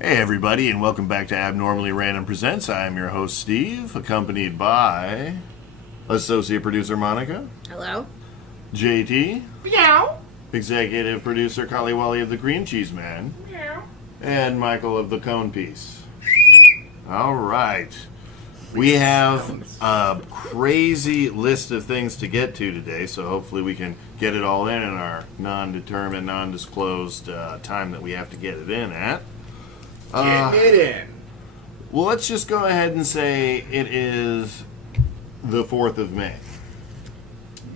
Hey everybody, and welcome back to Abnormally Random Presents. I am your host Steve, accompanied by associate producer Monica, Hello. JT, Meow. executive producer Kaliwali of the Green Cheese Man, Meow. and Michael of the Cone Piece. All right, we have a crazy list of things to get to today, so hopefully we can get it all in our non-determined, non-disclosed time that we have to get it in at. Get it in. Well, let's just go ahead and say it is the 4th of May.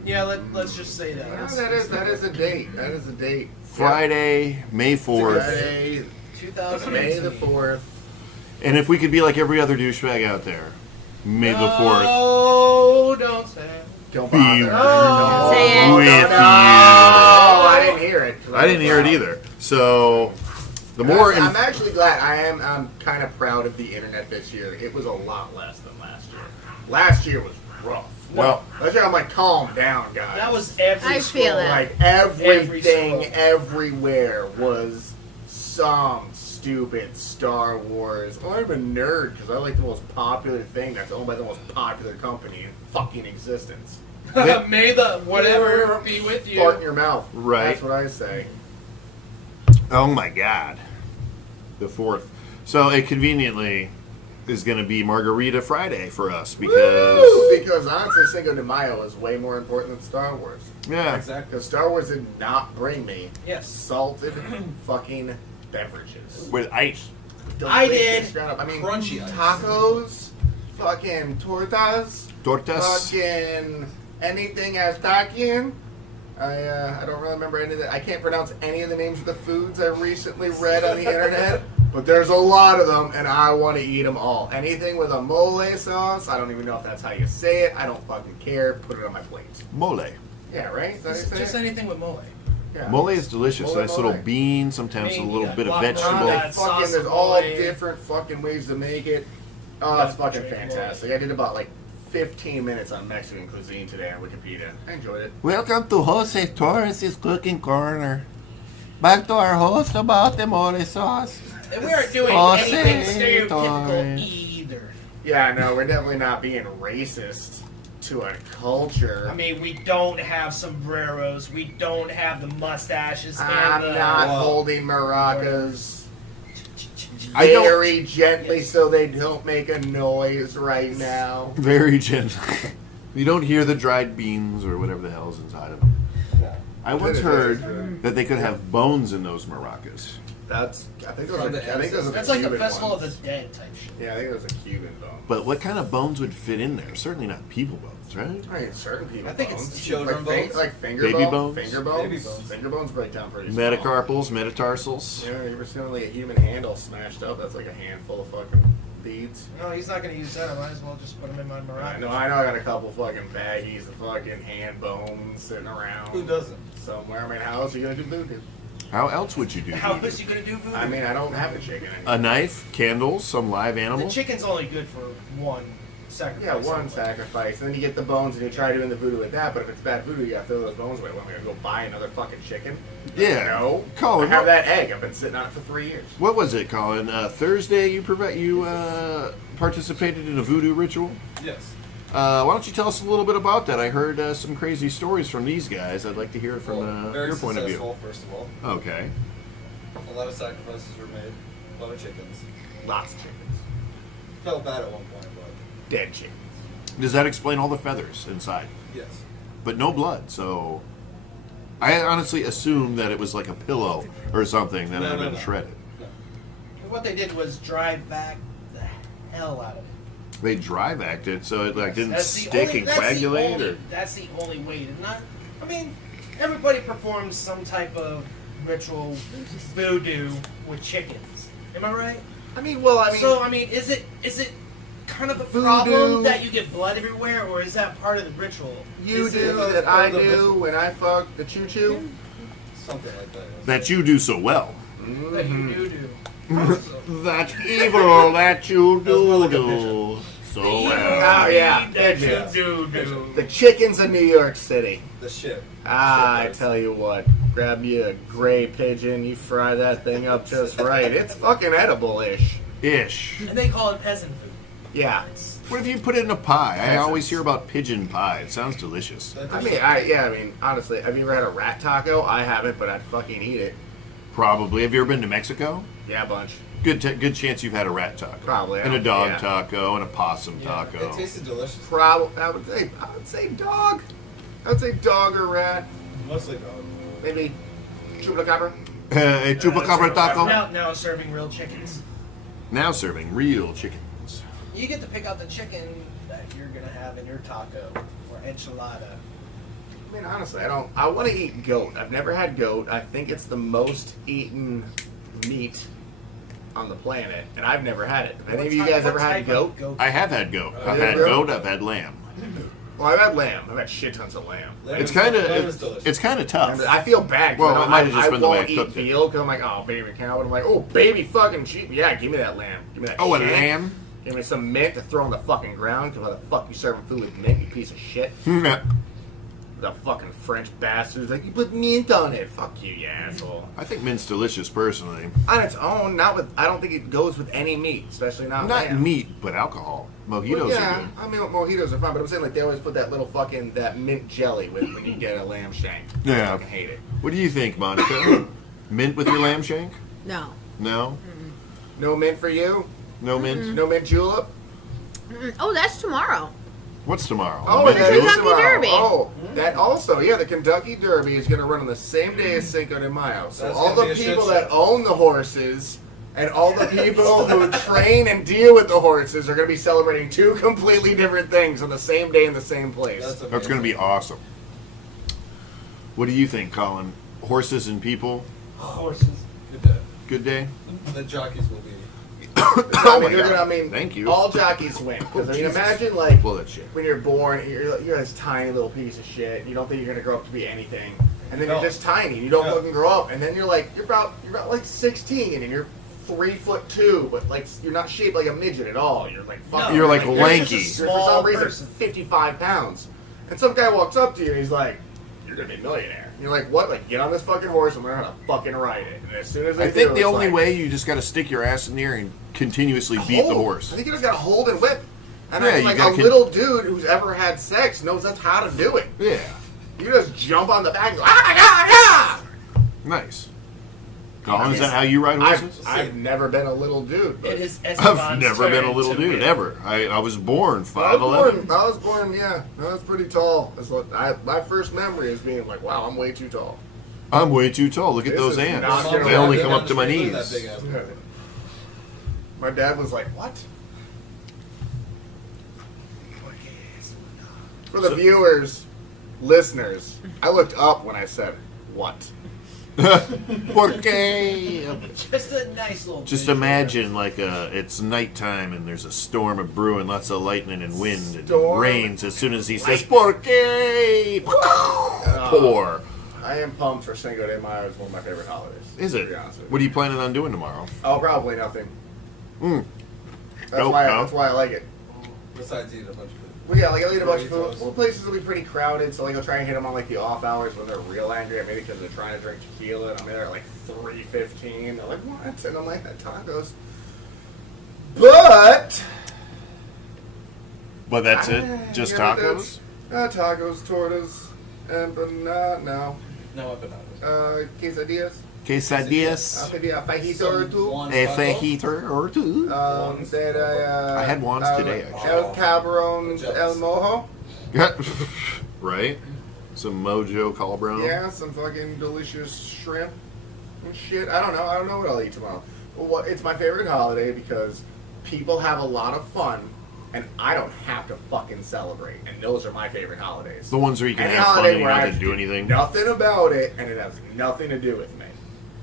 Yeah, let's just say that. No, that is a date. That is a date. Friday, May 4th. Friday, 2018. May the 4th. And if we could be like every other douchebag out there, May the 4th. Oh, don't say it. Don't Be bother. Oh. Say it. with you. Oh, I didn't hear it. I didn't hear it either. So, the more... I'm actually glad. I'm kind of proud of the internet this year. It was a lot less than last year. Last year was rough. Well, Last year I'm like, calm down, guys. That was every I feel scroll. it. Like everything, scroll. everywhere was some stupid Star Wars. Oh, I'm a nerd because I like the most popular thing that's owned by the most popular company in fucking existence. May the whatever be with you. Fart in your mouth. Right. That's what I say. oh my God. The 4th. So, it conveniently is going to be Margarita Friday for us because... Woo! Because honestly, Cinco de Mayo is way more important than Star Wars. Yeah. Exactly. Because Star Wars did not bring me Yes. salted fucking beverages. With ice. I did. Straight up. I mean, Crunchy ice. tacos, fucking tortas, Tortas. fucking anything as taquin. I don't really remember any of that. I can't pronounce any of the names of the foods I recently read on the internet, but there's a lot of them, and I want to eat them all. Anything with a mole sauce, I don't even know if that's how you say it. I don't fucking care. Put it on my plate. Mole. Yeah, right? Is that how you say Just it? anything with mole. Yeah. Mole is delicious. Mole, Nice little mole. bean, sometimes a Bean, little yeah, bit of guacamole. vegetable. Yeah. Sauce There's mole. all different fucking ways to make it. Oh, it's fucking Drink fantastic. I did about like 15 minutes on Mexican cuisine today on Wikipedia. I enjoyed it. Welcome to Jose Torres' Cooking Corner. Back to our host about the mole sauce. And we aren't doing Jose anything stereotypical Torres. either. Yeah, no, we're definitely not being racist to a culture. I mean, we don't have sombreros. We don't have the mustaches. I'm and the, not Whoa. holding maracas I don't- very gently Yes. so they don't make a noise right now. Very gentle. You don't hear the dried beans or whatever the hell's inside of them. I once heard that they could have bones in those maracas. I think those From are, the I think those are That's the like the Cuban Festival ones. of the Dead type shit. Yeah, I think those are Cuban bones. But what kind of bones would fit in there? Certainly not people bones, right? Right, certain people I think it's bones. children like, bones. like finger Baby bones. bones? Finger bones. Baby bones. Finger bones break down pretty small. Metacarpals, metatarsals. Yeah, you ever seen like a human handle smashed up? That's like a handful of fucking beads. No, he's not going to use that. I might as well just put him in my I maraca. know I got a couple fucking baggies of fucking hand bones sitting around. Who doesn't? Somewhere. I mean, how else are you gonna do voodoo? How else would you do How voodoo? is he going to do voodoo? I mean, I don't have a chicken A anymore. knife, candles, some live the animal. chicken's only good for one sacrifice. Yeah, one anyway. sacrifice. And then you get the bones and you try doing the voodoo with that, but if it's bad voodoo, you gotta throw those bones away. What, am I gonna go buy another fucking chicken? Yeah. No. Colin, I have that egg. I've been sitting on it for 3 years. What was it, Colin? Thursday you participated in a voodoo ritual? Yes. Why don't you tell us a little bit about that? I heard some crazy stories from these guys. I'd like to hear it from Very your point of view. successful, first of all. Okay. A lot of sacrifices were made. A lot of chickens. Lots of chickens. Felt bad at one point, but Dead chickens. Does that explain all the feathers inside? yes. But no blood, so... I honestly assumed that it was like a pillow or something that had been shredded. No. What they did was drive back the hell out of it. They dry vacked it so it like didn't That's the stick only- and that's the coagulate? only- Or... That's the only way to not. I mean, everybody performs some type of ritual voodoo with chickens. Am I right? I mean, well, I mean, So I mean, is it kind of a Voodoo. problem that you get blood everywhere, or is that part of the ritual? you Is do it- that I do when I fuck the choo-choo. Something like that. Yes. That you do so well. that you do. That evil that you That's more do like a do so Oh, well. yeah. That Yeah. you do. The chickens in New York City. The ship. Ah, I Ship tell you what. grab you a gray pigeon, you fry that thing up just right. It's fucking edible-ish. Ish. And they call it peasant food. Yeah. What if you put it in a pie? I Peasants. always hear about pigeon pie. It sounds delicious. I mean, honestly, have you ever had a rat taco? I haven't, but I'd fucking eat it. Probably. Have you ever been to Mexico? Yeah, a bunch. Good chance you've had a rat taco. Probably, And a dog yeah. taco and a possum taco. It tasted delicious. Probably, I would say dog. I would say dog or rat. Mostly dog. Maybe chupacabra. A chupacabra taco. Now serving real chickens. Now serving real chickens. You get to pick out the chicken that you're gonna have in your taco or enchilada. I mean, honestly, I want to eat goat. I've never had goat. I think it's the most eaten meat on the planet, and I've never had it. Have any of you guys ever had goat? I have had goat. I've yeah, had bro. goat. I've had lamb. Well, I've had lamb. I've had shit tons of lamb. Lamb It's is- kind lamb is delicious. of it's kind of tough. I feel bad. 'cause Well, it might have just I been the way won't I eat cooked it. veal because I'm like, oh, baby cow. But I'm like, oh, baby fucking sheep. Yeah, give me that lamb. Give me that Oh, a shit. lamb. Give me some mint to throw on the fucking ground. Because why the fuck you serving food with mint, you piece of shit? The fucking French bastards. Like, you put mint on it. Fuck you, you asshole. I think mint's delicious personally. On its own, not with. I don't think it goes with any meat, especially not Not lamb. meat, but alcohol. Mojitos Well, are yeah, good. I mean, mojitos are fine, but I'm saying like they always put that little fucking that mint jelly with when you get a lamb shank. Yeah. I fucking hate it. What do you think, Monica? Mint with your lamb shank? No. No? No mint for you. No mint? No mint julep. Oh, that's tomorrow. What's tomorrow? Oh, Mint that julep? is Kentucky tomorrow. Derby. Oh, that also, yeah, the Kentucky Derby is going to run on the same day as Cinco de Mayo. So That's all gonna the be a shit people show. that own the horses and all the people who train and deal with the horses are going to be celebrating two completely different things on the same day in the same place. That's going to be awesome. What do you think, Colin? Horses and people? Horses. Good day. Good day? The jockeys will be. I mean, my you're God. gonna, I mean, Thank you. all jockeys win. Because I mean, Jesus. imagine like Well, that shit. when you're born, you're this tiny little piece of shit. You don't think you're gonna grow up to be anything, and then No. you're just tiny. You don't Yeah. fucking grow up, and then you're about like 16, and you're 3'2", but like you're not shaped like a midget at all. You're like fucking. You're like you're lanky. just a Small for some reason, person. 55 pounds, and some guy walks up to you and he's like, "You're gonna be a millionaire." And you're like, "What? Like get on this fucking horse and learn how to fucking ride it." And as soon as they I think do, the it's only like, way you just got to stick your ass in there and continuously beat the hold. horse. I think you just gotta hold and whip. And Yeah, then, you like gotta a little dude who's ever had sex knows that's how to do it. Yeah. You just jump on the back and go, ah, Nice. Colin, is that how you ride horses? I've never been a little dude. But It is I've Esteban's never been a turn little to dude, win. ever. I was born I 5'11". was born, yeah. I was pretty tall. That's what my first memory is being like, wow, I'm way too tall. I'm way too tall. Look at This those is ants. not gonna They only work. come up to my knees. That big ass boy. My dad was like, what? For the viewers, listeners, I looked up when I said, what? Porque. Just a nice little. Just visual. imagine like it's nighttime and there's a storm of brewing, lots of lightning and wind, and it Storm? rains as soon as he says porque. Pour. I am pumped for Cinco de Mayo. It's one of my favorite holidays. Is to it? be honest with What are you planning on doing tomorrow? Oh, probably nothing. Mm. That's Nope, why. no. That's why I like it. Besides eating a bunch of food. Well, yeah, like I'll eat a bunch of food. Burritos. Well, places will be pretty crowded, so like I'll try and hit them on like the off hours when they're real angry at me because they're trying to drink tequila, and I'm there at like 3:15. They're like, what? And I'm like, tacos. But But that's it? Just yeah, tacos? that's, tacos, tortas, and banana. No, No empanadas. quesadillas. Quesadillas. Maybe a fajito or two. One A taco. fajita or two. That I had ones today, actually. El Cabron, Jealous. El Mojo. Right? Some Mojo Calabro. Yeah, some fucking delicious shrimp and shit. I don't know what I'll eat tomorrow. Well, it's my favorite holiday because people have a lot of fun, and I don't have to fucking celebrate. And those are my favorite holidays. The ones where you can Any have fun holiday and you where don't I have to do anything. Nothing about it, and it has nothing to do with me.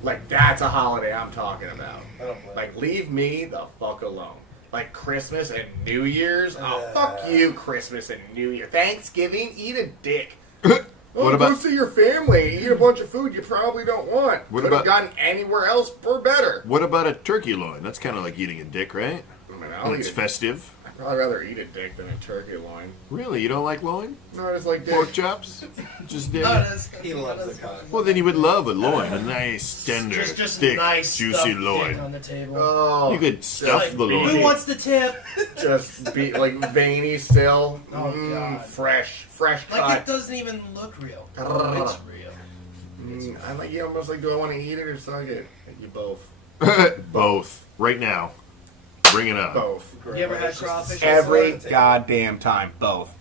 Like, that's a holiday I'm talking about. I don't blame Like, leave me the fuck alone. Like, Christmas and New Year's? Oh, Yeah. fuck you, Christmas and New Year. Thanksgiving? Eat a dick. What about- Go see your family. Eat a bunch of food you probably don't want. What Could have about- gotten anywhere else for better. What about a turkey loin? That's kind of like eating a dick, right? I mean, When I'll it's eat a, festive. a I'd rather eat a dick than a turkey loin. Really? You don't like loin? No, I just like dick. Pork chops? Just dip? He loves the cock. Well, then you would love a loin. A nice, tender, Just thick, nice juicy stuffed dick loin. on the table. Oh, You could stuff Like, the loin. who wants the tip? just be like veiny still. Oh, God. Fresh Like cut. it doesn't even look real. Ugh. It's real. I'm like, almost like, do I want to eat it or suck it? You both. Both. Right now. Bring it up. Both. You ever had crawfish? Every before? goddamn time. Both.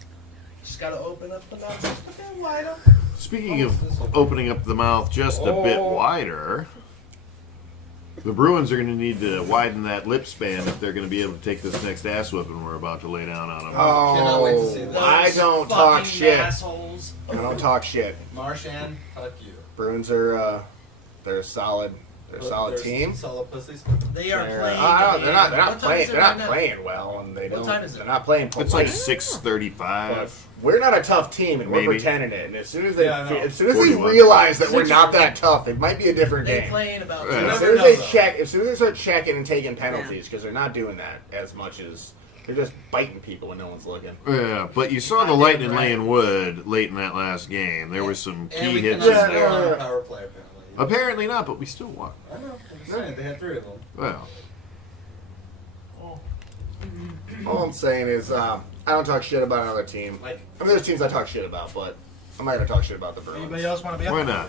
Just gotta open up the mouth just a bit wider. Speaking of opening up the mouth just a bit wider, the Bruins are going to need to widen that lip span if they're going to be able to take this next ass whipping we're about to lay down on them. Cannot wait to see Oh, that. I don't talk Fucking shit. Assholes. I don't talk shit. Marshan, fuck you. Bruins are, they're a solid. They're a solid There's team. Solid pussies. They are They're, playing. they're not What time playing. is it They're right not now? playing well, and they What don't. time is it? They're not playing. It's like polite. 6:35. We're not a tough team, and we're Maybe. pretending it. And as soon as they, Yeah, I know. as soon as 41. they realize that we're not that tough, it might be a different They game. playing about. Yeah. As never soon as know, they though. check, as soon as they start checking and taking penalties, because they're not doing that as much as they're just biting people when no one's looking. Yeah, but you saw the Goddamn Lightning right. laying wood late in that last game. There was some And key we hits. cannot in score there. on a power play, apparently. Apparently not, but we still won. I know. I'm just saying, they had 3 of them. Well, All I'm saying is, I don't talk shit about another team. Like, I mean, there's teams I talk shit about, but I'm not gonna talk shit about the Bruins. anybody else want to be up? why not?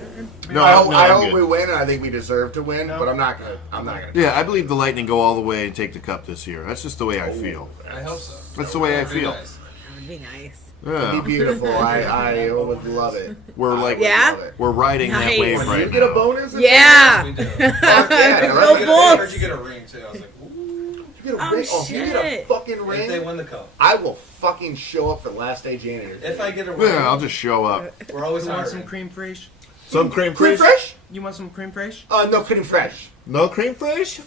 No, I hope, no, I I'm hope we good. win, and I think we deserve to win. No. But I'm not gonna. I'm not gonna. Yeah, I believe the Lightning go all the way and take the cup this year. That's just the way I feel. I hope so. That's the way I Very feel. nice. That'd be nice. It'd be Yeah, beautiful. I would love it. we're like Yeah? Love it. we're riding that Nice. wave When right you get a now. bonus, Yeah. We do. Fuck yeah, No let's I balls. heard you get a ring, too. I was like, ooh. You get a Oh, ring. Oh, you get a shit. fucking If they ring. win the cup. I will fucking show up for last day janitor. If I get a ring, Yeah, I'll just show up. we're always You want hiring. some cream fraiche? Some creme Creme fraiche? Fraiche? You want some cream fraiche? No creme fraiche. No creme fraiche?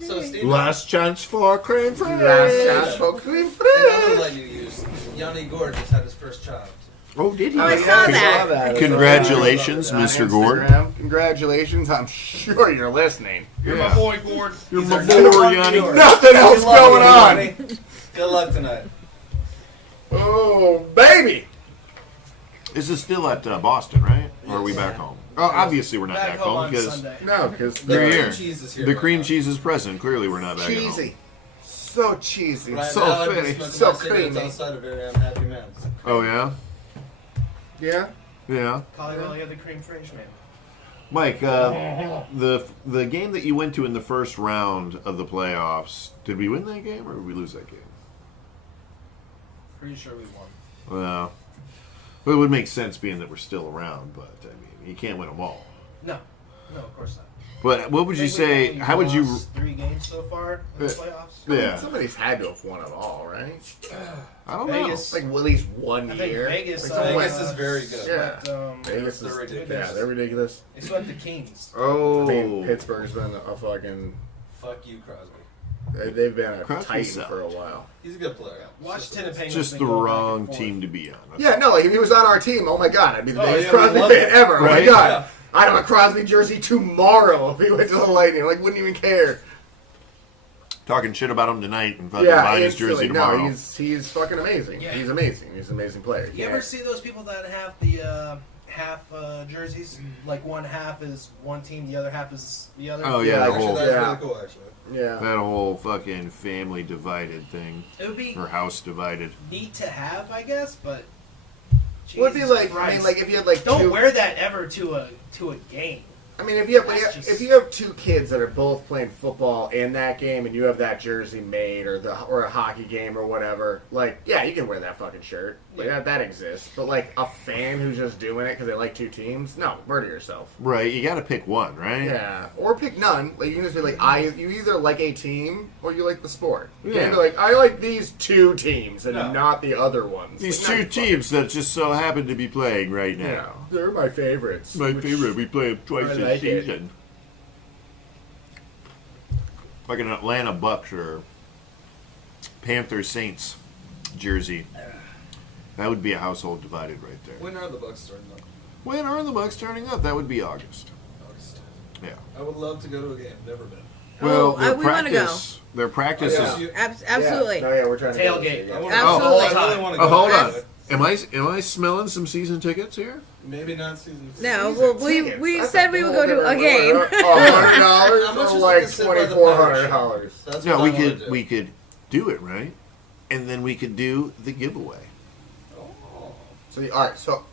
So, Steve, Last chance for creme fraiche. Last chance for creme another fraiche. line you used, Yanni Gord just had his first child. Oh, did he? Oh, I saw that. Congratulations, On Mr. Gord. Instagram. Congratulations. I'm sure you're listening. You're My boy Gord. You're my These are boy, no Yanni. yours. Nothing else We love going you, on. Yanni. Good luck tonight. Oh, baby. This is still at Boston, right? Or are we back home? Oh, obviously we're not back, Back home on because Sunday. No, because The They're cream here. cheese is here. the right cream now. cheese is present. Clearly we're not back at home. cheesy. So cheesy. Right So now, I'm funny. just So smoking my cigarettes creamy. outside a very unhappy man. Oh, yeah? Yeah? Yeah. Calling all the other cream fraiche, man. Mike, the game that you went to in the first round of the playoffs, did we win that game or did we lose that game? Pretty sure we won. Well, it would make sense being that we're still around, but I mean, you can't win them all. No, of course not. But what would you I think we've say? only How would you? lost 3 games so far in the Uh, playoffs. Yeah, Somebody's had to have won it all, right? I don't Vegas. It's like at least one I think year. Vegas, Like, Vegas is very good. Yeah. But, Vegas They're is ridiculous. Yeah, they're ridiculous. they swept the Kings. I know. mean, Oh, Pittsburgh's been a fucking. Fuck you, Crosby. They've been a Crosby titan sucked. for a while. He's a good player. Washington and Penguins just been the going back wrong and forth. team to be on. That's Yeah, no, like if he was on our team, oh my god, I'd be the Oh, biggest yeah, we Crosby love fan it. ever. Oh my Right? god. Yeah. I'd have a Crosby jersey tomorrow if he went to the Lightning. Like, wouldn't even care. Talking shit about him tonight and fucking Yeah, buying his instantly. jersey tomorrow. No, he's fucking amazing. Yeah. He's amazing. He's an amazing player. You ever see those people that have the half jerseys? Like one half is one team, the other half is the other. Oh, Yeah, yeah, the Actually, whole, that's Yeah. really cool, actually. Yeah. that whole fucking family divided thing, It would be or house divided. neat to have, I guess, but. Would be Jesus like, I Christ. mean, like if you had like Don't two, wear that ever to a game. I mean, if you have That's just- if you have two kids that are both playing football in that game, and you have that jersey made, or a hockey game or whatever, like yeah, you can wear that fucking shirt. Like that exists. But like a fan who's just doing it because they like two teams, no, murder yourself. Right, you got to pick one, right? Yeah, or pick none. Like you can just be like, you either like a team or you like the sport. You Yeah. can't be like, I like these two teams and No. not the other ones. These Like, two no, teams that just so happen to be playing right now. Yeah, they're my favorites. My Which- favorite. We play them twice I a like it. season. Like an Atlanta Bucks or Panthers Saints jersey. That would be a household divided right there. When are the Bucks starting up? When are the Bucks turning up? That would be August. August. Yeah. I would love to go to a game. Never been. Well, Oh, their we wanna go. practice their practice Oh, is. yeah. Absolutely. Yeah. No, yeah, we're trying to Tailgate. I wanna- Absolutely. I really want to Oh, go. hold on. That's- Am I smelling some season tickets here? Maybe not season. No, season well, tickets. we That's said a we would whole go to a different game. $100 How much or is like it to sit by the $2,400. That's No, what we I wanna could do. we could do it right, and then we could do the giveaway. Oh. So, all right. So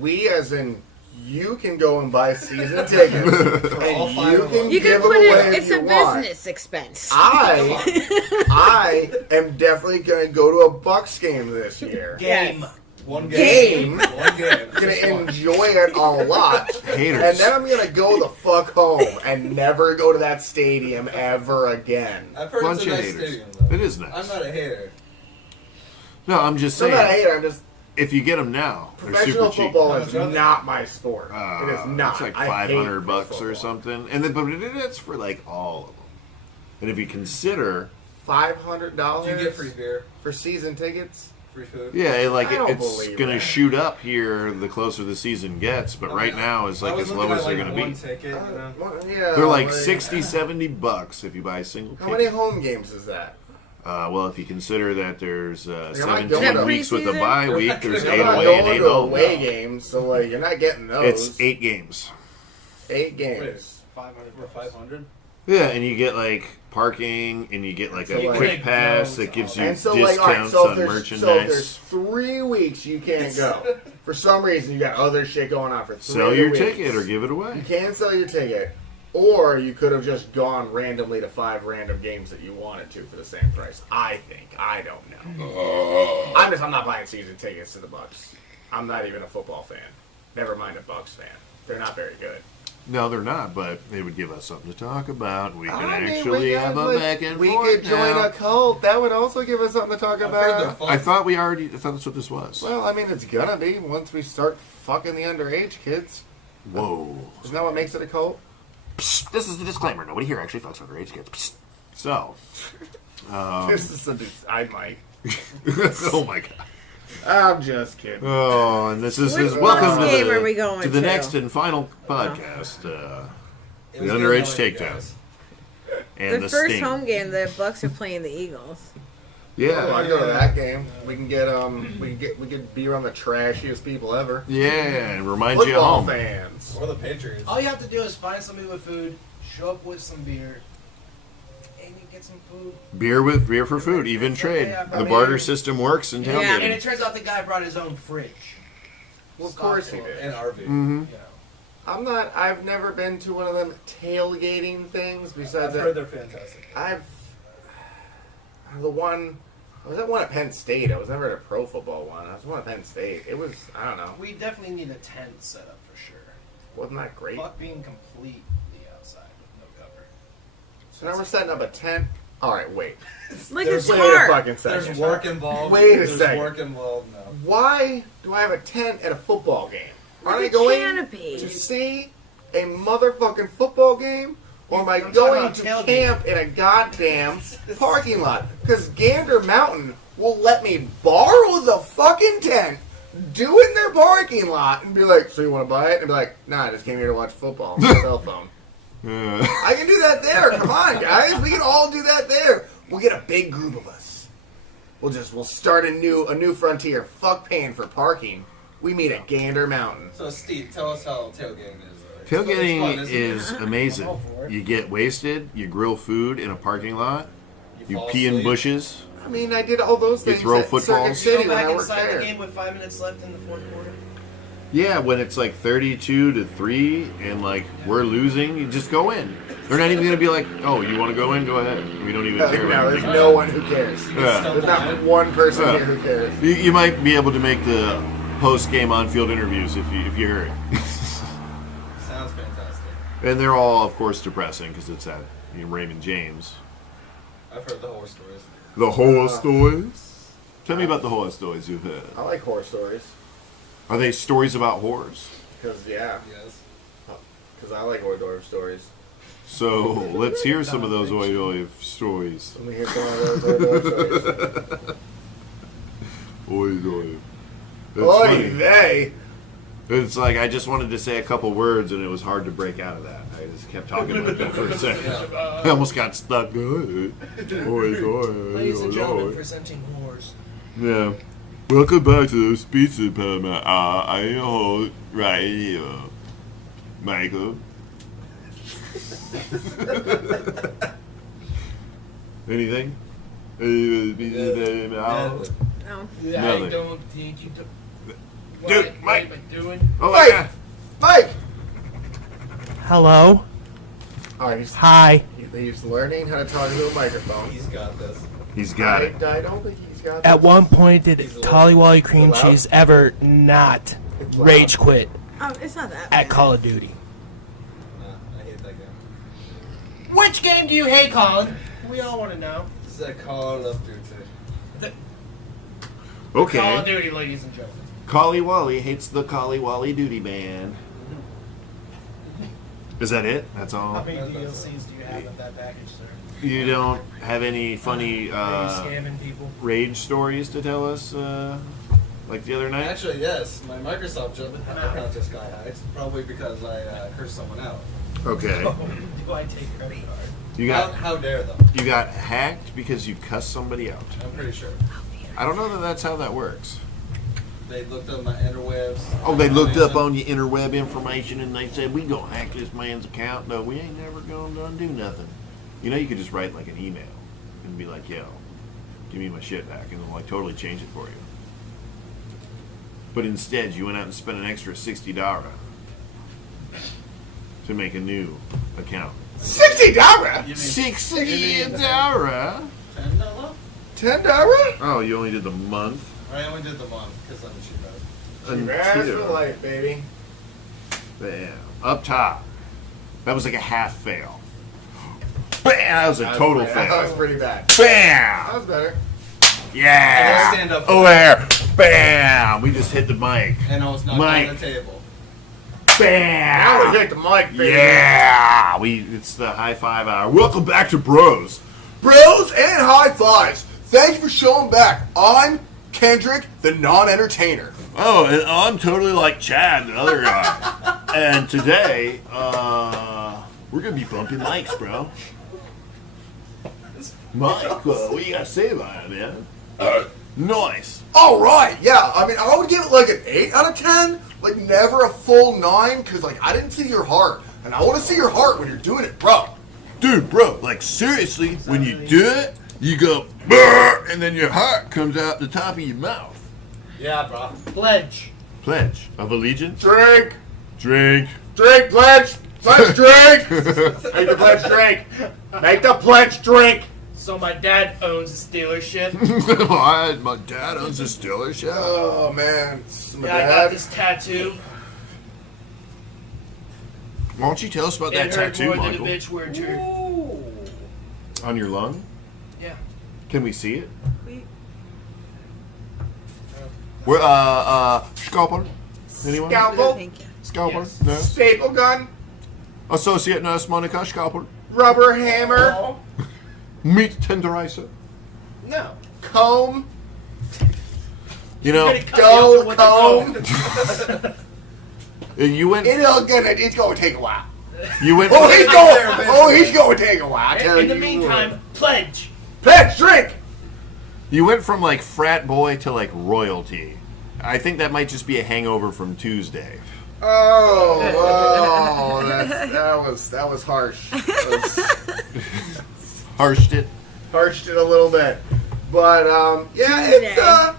we, as in, you can go and buy season tickets, all and five you of can them. You give can put them away it. if It's you a want. business expense. I am definitely going to go to a Bucks game this year. Game. Yes. One Game. game. One game. I'm gonna Just one. enjoy it a lot, Haters. and then I'm gonna go the fuck home and never go to that stadium ever again. I've heard Bunch it's a of nice haters. stadium, though. It is nice. I'm not a hater. No, I'm just I'm saying. not a hater. I'm just If you get them now, they're professional super cheap. football No, is nothing. not my sport. It is not. It's like I hate $500 or football. something, and then but it's for like all of them. And if you consider, $500 Do you get free beer, for season tickets? free food? yeah, like I don't it's believe gonna that. shoot up here the closer the season gets. But right now, it's I like was as low looking as at, they're like, gonna one be. ticket, you know? Well, yeah, They're like $60-$70 if you buy a single How ticket. many home games is that? Well, if you consider that there's I'm not 17 going weeks with a to- bye week, there's You're 8 I'm not away and going 8 to home. away games, so like you're not getting those. It's 8 games. 8 games. Wait, 500 for 500? Yeah, and you get like parking, and you get like So, a like- quick pass that gives you And so, like, all right, discounts so if on there's merchandise. 3 weeks you can't go. For some reason, you got other shit going on for 3 Sell your weeks. ticket or give it You away. can sell your ticket, or you could have just gone randomly to 5 random games that you wanted to for the same price. I think. I don't know. I'm not buying season tickets to the Bucks. I'm not even a football fan. Never mind a Bucks fan. They're not very good. No, they're not, but they would give us something to talk about. We can I mean, actually we have got, a like, back and we forth could join now. a cult. That would also give us something to talk I've heard they're about. fun. I thought that's what this was. Well, I mean, it's gonna be once we start fucking the underage kids. Whoa. Isn't that what makes it a cult? Psst, this is the disclaimer. Nobody here actually fucks underage kids. Psst. So. This is I might. Oh my god. I'm just kidding. Oh, and this is Which welcome game to are we going the to? next and final podcast. It The was underage good knowing you takedown. guys. And The the first Sting. home game, the Bucks are playing the Eagles. Oh, I'd Yeah. go to that game. We can get we could be around the trashiest people ever. Yeah, and remind you of Football home. fans. Or the Patriots. All you have to do is find somebody with food, show up with some beer, and you get some food. Beer for food, even trade. Yeah, I The mean- barter system works in Yeah. tailgating. And it turns out the guy brought his own fridge. Well, of course he Stocked did. And RV. Mm-hmm. You know. I've never been to one of them tailgating things. Besides I've heard that, they're fantastic. I was at one at Penn State. I was never at a pro football one. I was one at Penn State. It was, I don't know. We definitely need a tent set up for sure. Wasn't that great? Fuck being completely outside with no cover. So now we're setting up a tent. All right, wait. Like There's a Wait a tarp. fucking second. There's work involved. Wait a There's second. work involved now. Why do I have a tent at a football game? Aren't I Like a going canopy. to see a motherfucking football game? Or am I I'm talking going about to tailgate. camp in a goddamn parking lot? Because Gander Mountain will let me borrow the fucking tent, do it in their parking lot, and be like, so you want to buy it? And be like, nah, I just came here to watch football on my cell phone. I can do that there. Come on, guys. We can all do that there. We'll get a big group of us. We'll start a new frontier. Fuck paying for parking. We meet at Gander Mountain. So, Steve, tell us how tailgating is. Tailgating It's fun, isn't it? is amazing. I'm all for it. You get wasted, you grill food in a parking lot, you fall pee in asleep. bushes. I mean, I did all those You things throw at Circuit footballs. City Go when back I worked inside there. the game with 5 minutes left in the fourth quarter. Yeah, when it's like 32-3 and like we're losing, you just go in. They're not even gonna be like, "Oh, you want to go in? Go ahead." We don't even care. No, about there's it. no one who cares. Yeah. There's not one person Yeah. here who cares. You might be able to make the post-game on-field interviews if you hurry. Sounds fantastic. And they're all, of course, depressing because it's at Raymond James. I've heard the horror stories. The horror stories. Tell me about the horror stories you've heard. I like horror stories. Are they stories about horrors? Because Yes. I like horror stories. So let's hear some of those oi stories. Let me hear some of those horror stories. Oi. That's Oy funny. vey. It's like I just wanted to say a couple words, and it was hard to break out of that. I just kept talking like that for a second. I almost got stuck. Ladies and gentlemen, presenting whores. Yeah. Welcome back to the Speech Department. I am your host right here, Michael. Anything? No. I Nothing. don't think you do. Dude, What Mike. am I doing? Oh my Mike! God. Mike! Hello. Oh, Hi. he's learning how to talk into a microphone. He's got this. He's got it. I don't think he's got At this. one point, did Tollywally Cream Loud? Cheese ever not It's loud. rage quit Oh, it's not that at bad. Call of Duty? Nah, I hate that game. Which game do you hate, Colin? We all want to know. This is a Call of Duty. Call of Okay. Duty, ladies and gentlemen. Collie Wally hates the Collie Wally Duty Man. Is that it? That's How all? many DLCs do you have of that package, sir? You don't have any funny Are you scamming people? rage stories to tell us, like the other night? Actually, yes, my Microsoft account just got hacked. Probably because I cursed someone out. Okay. Do I take credit card? You got How dare them? you got hacked because you cussed somebody out. I'm pretty sure. I don't know that that's how that works. They looked up my interwebs. Oh, they looked up on your interweb information and they said, we gonna hack this man's account. No, we ain't never gonna undo nothing. You know, you could just write like an email and be like, yo, give me my shit back, and they'll like totally change it for you. But instead, you went out and spent an extra $60 to make a new account. $60? $60? $10? $10? Oh, you only did the month? I only did the month because I'm cheap out. Congrats for Until- life, baby. Bam. Up top. That was like a half fail. Bam! That was a total That was fail. pretty bad. That Bam! was better. Yeah! Stand up for Over there. Bam! We just hit the mic. And I was knocked Mike. on the table. Now we Bam! hit the mic, baby. Yeah! It's the high five hour. Welcome back to Bros. Bros and high fives. Thank you for showing back. I'm Kendrick, the non-entertainer. Oh, and I'm totally like Chad, the other guy. And today, we're gonna be bumping mics, bro. Mike, what you gotta say about it, man? Nice. All right, yeah. I mean, I would give it like an 8 out of 10. Like, never a full 9, because, like, I didn't see your heart. And I want to see your heart when you're doing it, bro. Dude, bro, like seriously, when you do it, you go, "Brr," and then your heart comes out the top of your mouth. Yeah, bro. Pledge. Pledge of allegiance. Drink. Drink. Drink, pledge. Pledge, drink. Make the pledge drink. Make the pledge drink. So my dad owns a dealership. My dad owns a dealership. Oh, man. My Yeah, I got dad. this tattoo. Why don't you tell us about that It hurt tattoo, more than a Michael? bitch word to. On your lung? Yeah. Can we see it? We- We're scalpel. Anyone? Scalpel. Thank you. Scalpel. Yes. No. Staple gun. Associate nurse Monica scalpel. Rubber hammer. Meat tenderizer. No. Comb. You know, You're gonna cut me off Go with the comb. you went. It's going to take a while. You went. Oh, he's going to take a while. I tell In the you meantime, what. pledge. Pledge drink. You went from like frat boy to like royalty. I think that might just be a hangover from Tuesday. Oh, that was harsh. Harshed it. Harshed it a little bit, but yeah,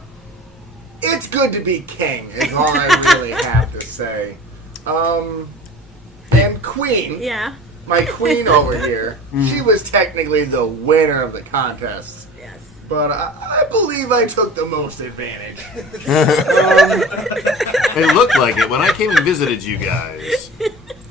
it's good to be king. Is all I really have to say. And queen, Yeah. my queen over here, she was technically the winner of the contest, Yes. but I believe I took the most advantage. It looked like it when I came and visited you guys.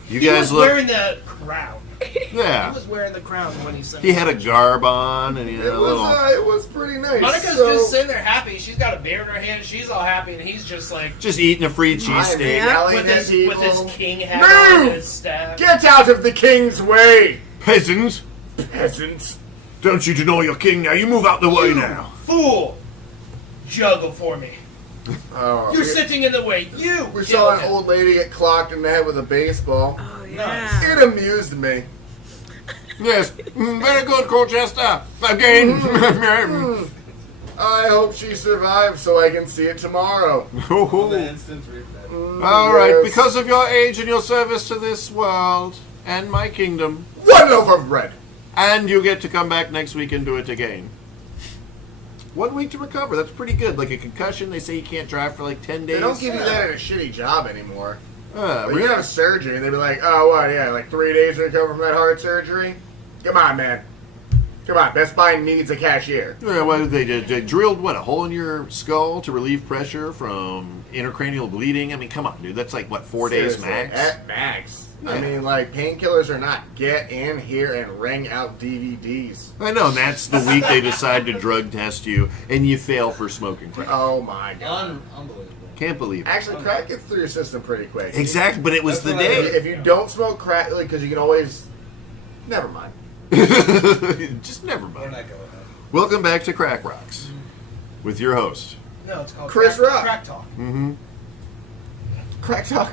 You He guys was looked. wearing the crown. He Yeah. was wearing the crown when he said He had a garb on and he had It a little. was pretty nice. Monica's so, just sitting there happy. She's got a beer in her hand. She's all happy, and he's just like Just eating a free I'm cheesesteak. yelling with at his people. king hat on Move! and his staff. Get out of the king's way, Peasants, peasants. don't you know your king now? You move out the way now. Fool! Juggle for me. You're sitting in the way. We kill saw an him. old lady get clocked in the head with a baseball. Oh, Nice. yeah. It amused me. Yes, very good, Colchester. Again. I hope she survives so I can see it tomorrow. On the instant replay. All right, Yes. because of your age and your service to this world and my kingdom, 1 loaf of bread. and you get to come back next week and do it again. 1 week to recover. That's pretty good. Like a concussion, they say you can't drive for like 10 days. They don't give you that at a shitty job anymore. Like, really? you have surgery, and they'd be like, oh, what, yeah, like 3 days to recover from that heart surgery? Come on, man. Come on, Best Buy needs a cashier. Yeah, what did they do? They drilled, what, a hole in your skull to relieve pressure from intracranial bleeding? I mean, come on, dude. That's like, what, 4 days Seriously, max? At max. I Yeah. mean, like, painkillers are not get in here and ring out DVDs. I know, and that's the week they decide to drug test you, and you fail for smoking crack. Oh, my God. Unbelievable. Can't believe it. Actually, crack gets through your system pretty quick. Exactly, but it was That's the what I day. If you don't smoke crack, because you can always... Never mind. Just never We're mind. not going there. Welcome back to Crack Rocks with your host. No, it's called Chris crack, Rock. Crack Talk. Mm-hmm. Crack talk.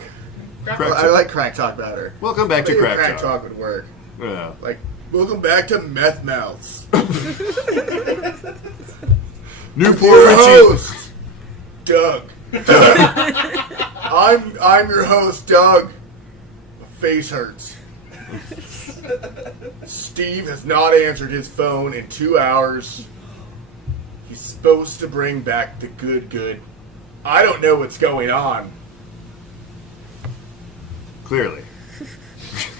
Crack Crack Talk. I like crack talk better. Welcome back to Maybe Crack crack Talk. talk would work. Yeah. Like, welcome back to Meth Mouths. Newport Your Richie. host, Doug. I'm your host, Doug. My face hurts. Steve has not answered his phone in 2 hours. He's supposed to bring back the good. I don't know what's going on. Clearly.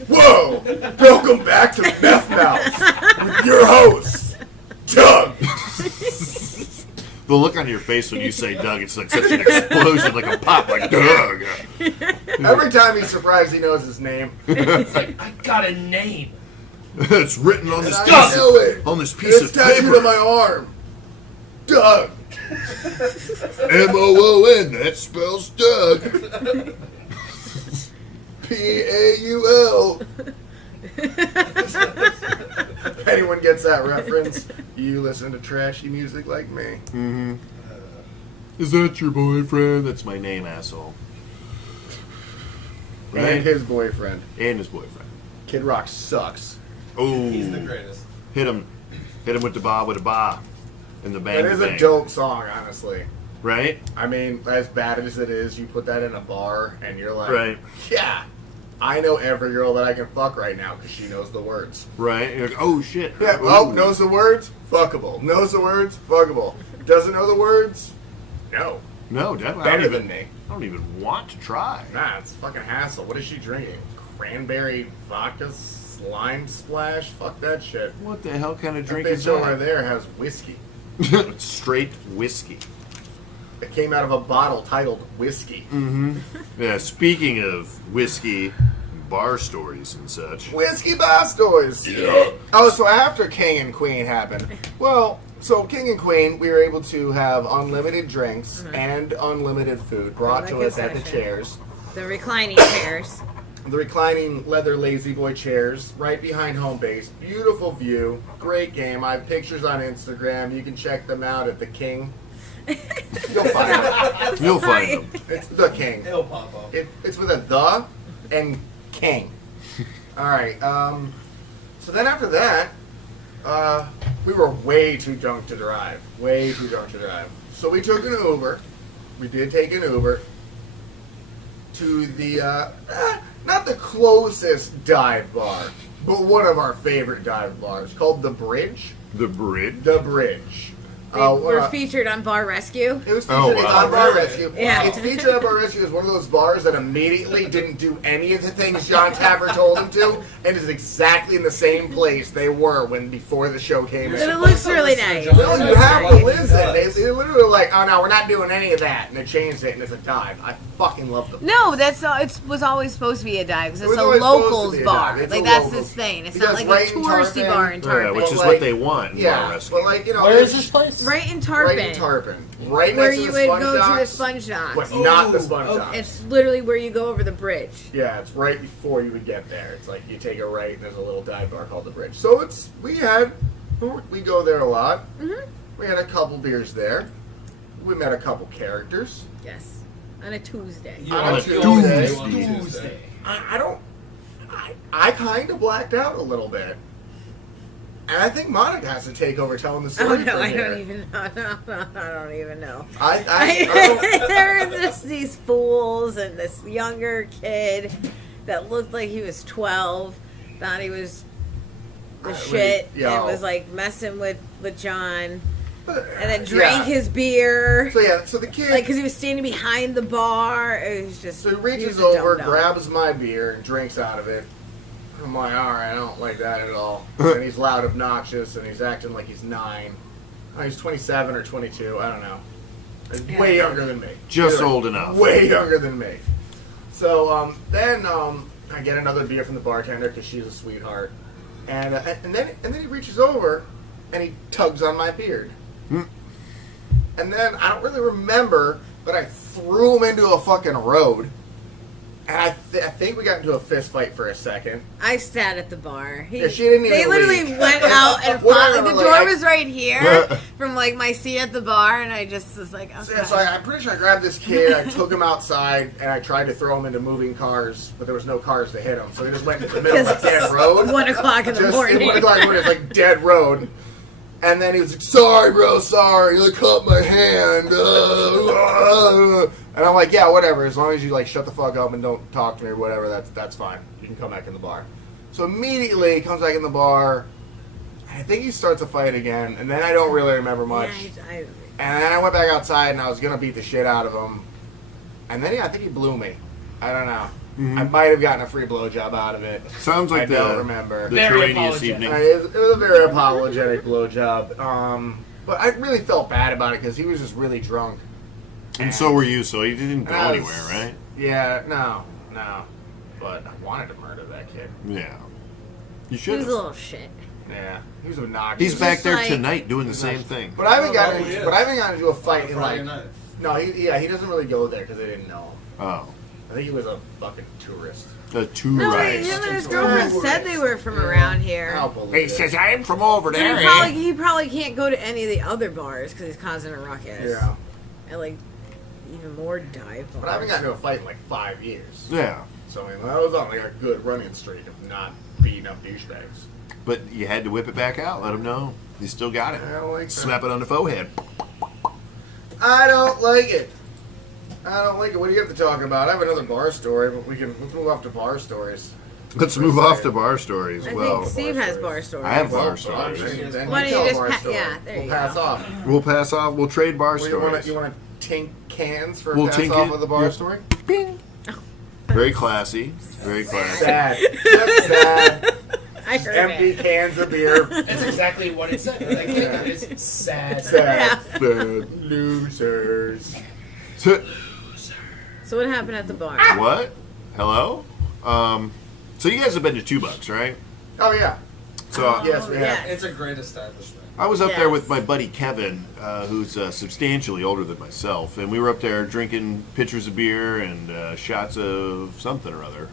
Whoa! Welcome back to Meth Mouths with your host, Doug. The look on your face when you say Doug, it's like such an explosion, like a pop, like Doug. Every time he's surprised he knows his name. It's like, I got a name. It's written on And this I piece know it. on this piece It's of tattooed on paper. my arm. Doug. MOON. That spells Doug. PAUL. If anyone gets that reference, you listen to trashy music like me. Mm-hmm. Is that your boyfriend? That's my name, asshole. And Right? his boyfriend. And his boyfriend. Kid Rock sucks. Oh, He's the greatest. hit him with the ba with a ba, and the bang That is a bang. dope song, honestly. Right? I mean, as bad as it is, you put that in a bar and you're like, Right. yeah, I know every girl that I can fuck right now because she knows the words. Right? You're like, oh shit. Yeah, well, knows the words? Fuckable. Knows the words? Fuckable. Doesn't know the words? No. No, definitely. Better than me. I don't even want to try. Nah, it's fucking hassle. What is she drinking? Cranberry vodka slime splash? Fuck that shit. What the hell kind of That drink is bitch over that? there has whiskey. It's straight whiskey. It came out of a bottle titled Whiskey. Mm-hmm. Yeah, speaking of whiskey, bar stories and such. Whiskey bar stories. Yeah. Oh, so after King and Queen happened, well, so King and Queen, we were able to have unlimited drinks and unlimited food brought Like to us at the concession. chairs. The reclining chairs. The reclining leather lazy boy chairs right behind home base. Beautiful view. Great game. I have pictures on Instagram. You can check them out at the King. You'll find them. You'll find them. It's the King. It'll pop up. It's with a the and King. All right. So then after that, we were way too drunk to drive. Way too drunk to drive. So we took an Uber. We did take an Uber to the not the closest dive bar, but one of our favorite dive bars called The Bridge. The Brit. The Bridge. They were featured on Bar Rescue. It was featured Oh, it's wow. on Bar Rescue. Yeah. It's featured on Bar Rescue as one of those bars that immediately didn't do any of the things John Tapper told them to, and is exactly in the same place they were when before the show came But in. it looks really nice. No, you have to Right. listen. They literally were like, oh no, we're not doing any of that, and they changed it, and it's a dive. I fucking love them. No, it was always supposed to be a dive because It it's was a always supposed to locals be a bar. dive. It's Like a that's locals. this thing. It's Because not like right a in touristy Tarpon- bar in Yeah, Tarpon. which is like- what they want in Bar Yeah, Rescue. but like you know, Where there's- is this place? Right in Tarpon. Right in Tarpon, right Where next to you the would sponge go to the docks, sponge docks. but not the Ooh, sponge okay. docks. It's literally where you go over the bridge. Yeah, it's right before you would get there. It's like you take a right and there's a little dive bar called The Bridge. So we go there a lot. Mhm. We had a couple beers there. we met a couple characters. Yes. On a Tuesday. You On a always- you always Tuesday. do on a Tuesday. I kind of blacked out a little bit. And I think Monica has to take over telling the Oh story. no, from I here. don't even know. No, I don't even know. I don't, There were just these fools and this younger kid that looked like he was 12, thought he was the shit, yo. and was like messing with John, and and then drank his beer, So the kid, like because he was standing behind the bar. It was just so he he reaches was a over, dum-dum. grabs my beer, and drinks out of it. I'm like, all right, I don't like that at all. And he's loud, obnoxious, and he's acting like he's 9. Oh, he's 27 or 22. I don't know. He's way younger than me. Just He's like old enough. Way younger than me. So then I get another beer from the bartender because she's a sweetheart, and then he reaches over and he tugs on my beard. And then I don't really remember, but I threw him into a fucking road. And I think we got into a fist fight for a second. I sat at the bar. Yeah, she didn't They even literally leave. went out and Whatever, fought. Like, the like, door I- was right here from like my seat at the bar, and I just was like, okay. So I'm pretty sure I grabbed this kid, I took him outside, and I tried to throw him into moving cars, but there was no cars to hit him. So he just went into the middle of a dead road. 1 o'clock in the Just morning. 1 o'clock in the morning, it's like dead road. And then he was like, sorry, bro, sorry. You cut my hand. And I'm like, yeah, whatever. As long as you, like, shut the fuck up and don't talk to me or whatever, that's fine. You can come back in the bar. So immediately, he comes back in the bar. I think he starts a fight again. And then I don't really remember much. Yeah, And then I went back outside, and I was going to beat the shit out of him. And then, I think he blew me. I don't know. I might have gotten a free blowjob out of it. Sounds like I the don't remember. the Very Terranius apologetic. evening. It was a very apologetic blowjob. But I really felt bad about it because he was just really drunk. And so were you, so you didn't go And I was- anywhere, right? Yeah, no. But I wanted to murder that kid. Yeah. You he should was a have. little shit. Yeah, he was obnoxious. He's back there like- tonight doing the same thing. But I haven't gotten. he is. But I haven't gotten into a fight On in Friday like. night. No, he doesn't really go there because they didn't know him. Oh. I think he was a fucking tourist. The two No, rights. him and his girlfriend said they were from around here. I'll believe it. I'm from over But he probably can't go to any of the other bars because he's causing a ruckus. Yeah, And like even more dive bars. but I haven't gotten into a fight in like 5 years. Yeah. So I mean, I was on like a good running streak of not beating up douchebags. But you had to whip it back out. Let him know. You still got it. I don't like that. Slap it on the forehead. I don't like it. I don't like it. What do you have to talk about? I have another bar story, but let's move off to bar stories. Let's move off to bar stories. I Well, think Steve has bar stories. I have bar Well, I'm stories. saying then Why don't tell you a just bar pa- story. yeah, there we'll you pass go. off. We'll pass off. We'll trade bar Well, stories. you want to tink cans for a We'll pass tink off it. of the bar Yeah. story? Very classy. Very classy. Sad. Just sad. I heard Empty it. cans of beer. That's exactly what it said. Like, it's sad. Sad. Sad. Losers. So what happened at the bar? What? Hello? So you guys have been to $2, right? Oh, yeah. So Yes, we have. yeah. It's a great establishment. I was up there Yes. with my buddy Kevin, who's substantially older than myself, and we were up there drinking pitchers of beer and shots of something or other.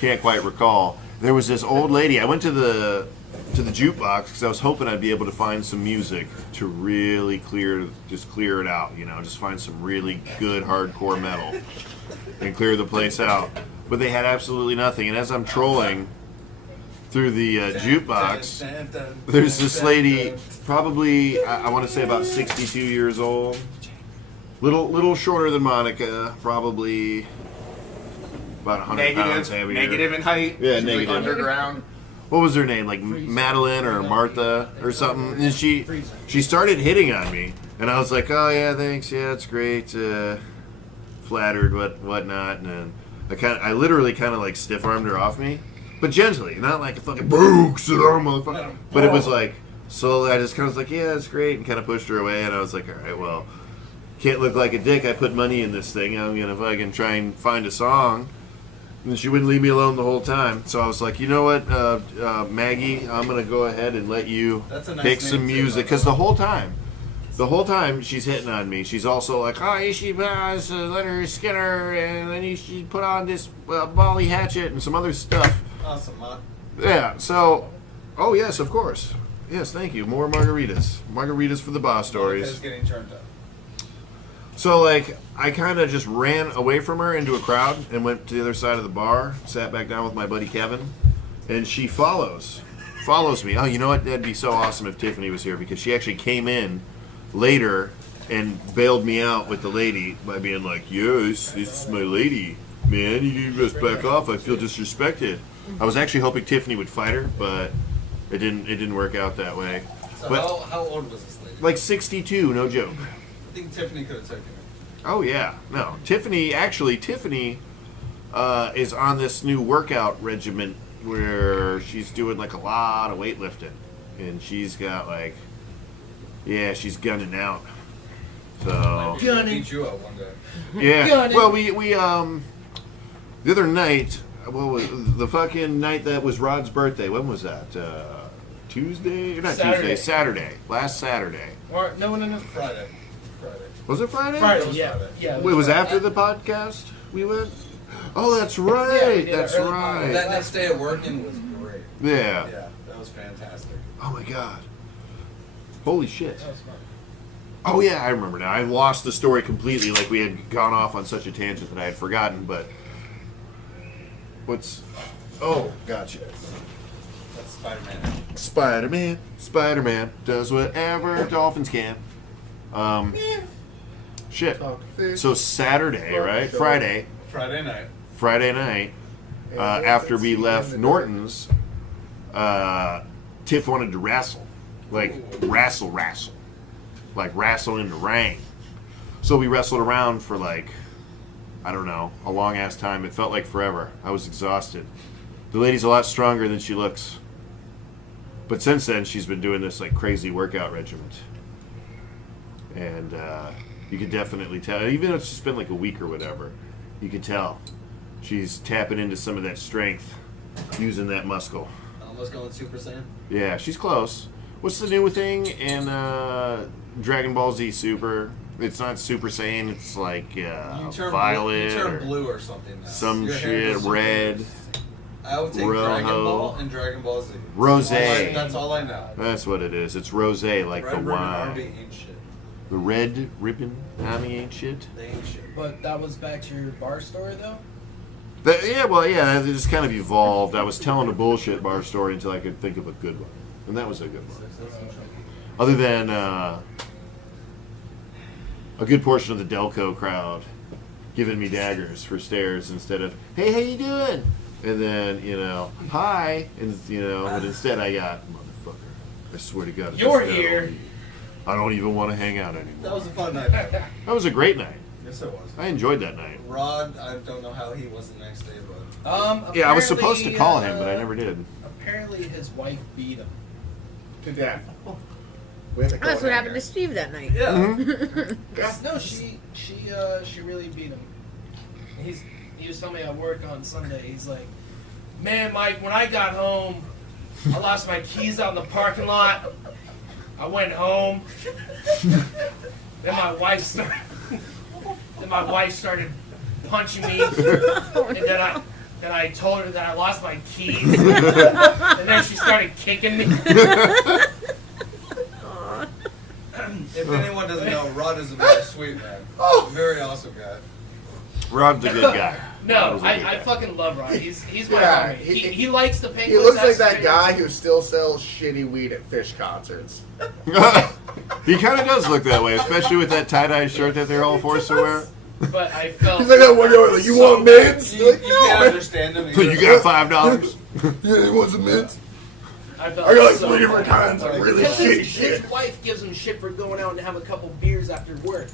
Can't quite recall. There was this old lady. I went to the jukebox because I was hoping I'd be able to find some music to really clear it out. You know, just find some really good hardcore metal and clear the place out. But they had absolutely nothing. And as I'm trolling through the jukebox, there's this lady, probably I want to say about 62 years old, little shorter than Monica, probably about 100 pounds heavier. Negative in height. Yeah, She's, like, negative. underground. What was her name? Like Madeline or Martha or something. And she started hitting on me, and I was like, oh yeah, thanks, yeah, it's great, flattered, whatnot, and then I literally kind of like stiff armed her off me. But gently, not like a fucking boo, sit down, motherfucker. But it was like slowly. I just kind of was like, "Yeah, it's great," and kind of pushed her away. And I was like, "All right, well, can't look like a dick. I put money in this thing. I'm gonna fucking try and find a song." And she wouldn't leave me alone the whole time. So I was like, "You know what, Maggie? I'm gonna go ahead and let you That's a nice pick name some too, music." by Because the the whole time she's hitting on me. She's also like, "Oh, you should Leonard Skinner, and then you should put on this Molly Hatchet and some other stuff." Awesome, huh? Yeah, so, oh yes, of course. Yes, thank you. More margaritas. Margaritas for the boss Monica's stories. getting turned up. So, like, I kind of just ran away from her into a crowd and went to the other side of the bar, sat back down with my buddy Kevin, and she follows me. Oh, you know what? That'd be so awesome if Tiffany was here, because she actually came in later and bailed me out with the lady by being like, yes, this is my lady. Man, you just back off. I feel disrespected. I was actually hoping Tiffany would fight her, but it didn't work out that way. So But how old was this lady? like 62, no joke. I think Tiffany could have taken her. Oh yeah, no. Tiffany is on this new workout regimen where she's doing like a lot of weightlifting, and she's got like, yeah, she's gunning out. So Gunning. Beat you up one day. yeah. Gunning. Well, we the other night, the fucking night that was Rod's birthday. When was that? Tuesday? Not Saturday. Tuesday. Saturday. Last Saturday. Or, no. Friday. Was it Friday? Friday, yeah. Yeah. Wait, was Friday. after the podcast we went? Oh, that's right. Yeah, we did That's our early right. That next day at working was great. Yeah. Yeah, that was fantastic. Oh my god. Holy shit. That was fun. Oh yeah, I remember now. I lost the story completely. Like we had gone off on such a tangent that I had forgotten. But what's? Oh, gotcha. That's Spider-Man. Spider-Man does whatever dolphins can. Shit. Talk fish. So Saturday, right? Friday Friday night. night. After we left Norton's, Tiff wanted to wrestle. Like, wrestle. Like, wrestle in the ring. So we wrestled around for, like, I don't know, a long-ass time. It felt like forever. I was exhausted. The lady's a lot stronger than she looks. But since then, she's been doing this, like, crazy workout regimen. And you could definitely tell, even if it's just been, like, a week or whatever, you could tell. She's tapping into some of that strength, using that muscle. Almost going Super Saiyan. Yeah, she's close. What's the new thing in Dragon Ball Z Super? It's not Super Saiyan, it's like Violet You turn or blue or something now. some Your hair shit, goes red, I would take Rojo. Dragon Ball and Dragon Ball Z. Rosé. That's all I know. That's what it is. It's rosé, like Red the Ribbon Army wine. ain't shit. The red ribbon army ain't shit. They ain't shit. But that was back to your bar story, though? It just kind of evolved. I was telling a bullshit bar story until I could think of a good one. And that was a good one. Other than a good portion of the Delco crowd giving me daggers for stares instead of, hey, how you doing? And then, hi. And, but instead I got, motherfucker, I swear to God. You're this is here. not on you. I don't even want to hang out anymore. That was a fun night. That was a great night. Yes, it was. I enjoyed that night. Rod, I don't know how he was the next day, but Yeah, I was supposed to apparently, call him, but I never did. Apparently his wife beat him. To death. We have to That's go what happened there. to Steve that night. yeah. No, she really beat him. He was telling me at work on Sunday. He's like, man, Mike, when I got home, I lost my keys out in the parking lot. I went home. Then my wife started punching me. And then I told her that I lost my keys. And then she started kicking me. If anyone doesn't know, Rod is a very sweet man. Very awesome guy. Rod's a good guy. No, Rod's a good I guy. fucking love Ron. He's my Yeah, homie. He likes the He Penguins. looks like that's that straight guy up. who still sells shitty weed at fish concerts. He kind of does look that way, especially with that tie-dye shirt that they're all forced to wear. But I felt. He's like that one guy like, you so want mints? You, You're like, you no, can't man. understand him. So you got $5. Yeah, he wants some mints. I felt I got like so 3 different bad. kinds of really Because shitty his shit. wife gives him shit for going out and have a couple beers after work.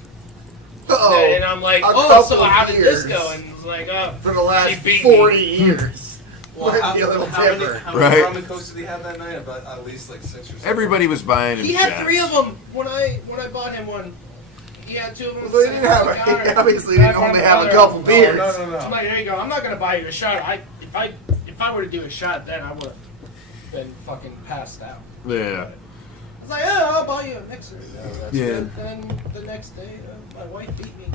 Uh-oh. And I'm like, A oh, so couple how did this years. go? And it's like, oh, For the last she beat 40 me. years. Well, Look how, at the little how many, tipper. how many Right. ramen coats did he have that night? About at least like 6 or 7. Everybody was buying him He had shots. 3 of them when I bought him one. He had 2 of them. So he didn't have sitting on the he counter. obviously I didn't had one only of have a the couple other. beers. No. I'm like, there you go. I'm not gonna buy you a shot. If I were to do a shot, then I would have been fucking passed out. Yeah. I was like, oh, I'll buy you a mixer. Yeah. And then the next day, my wife beat me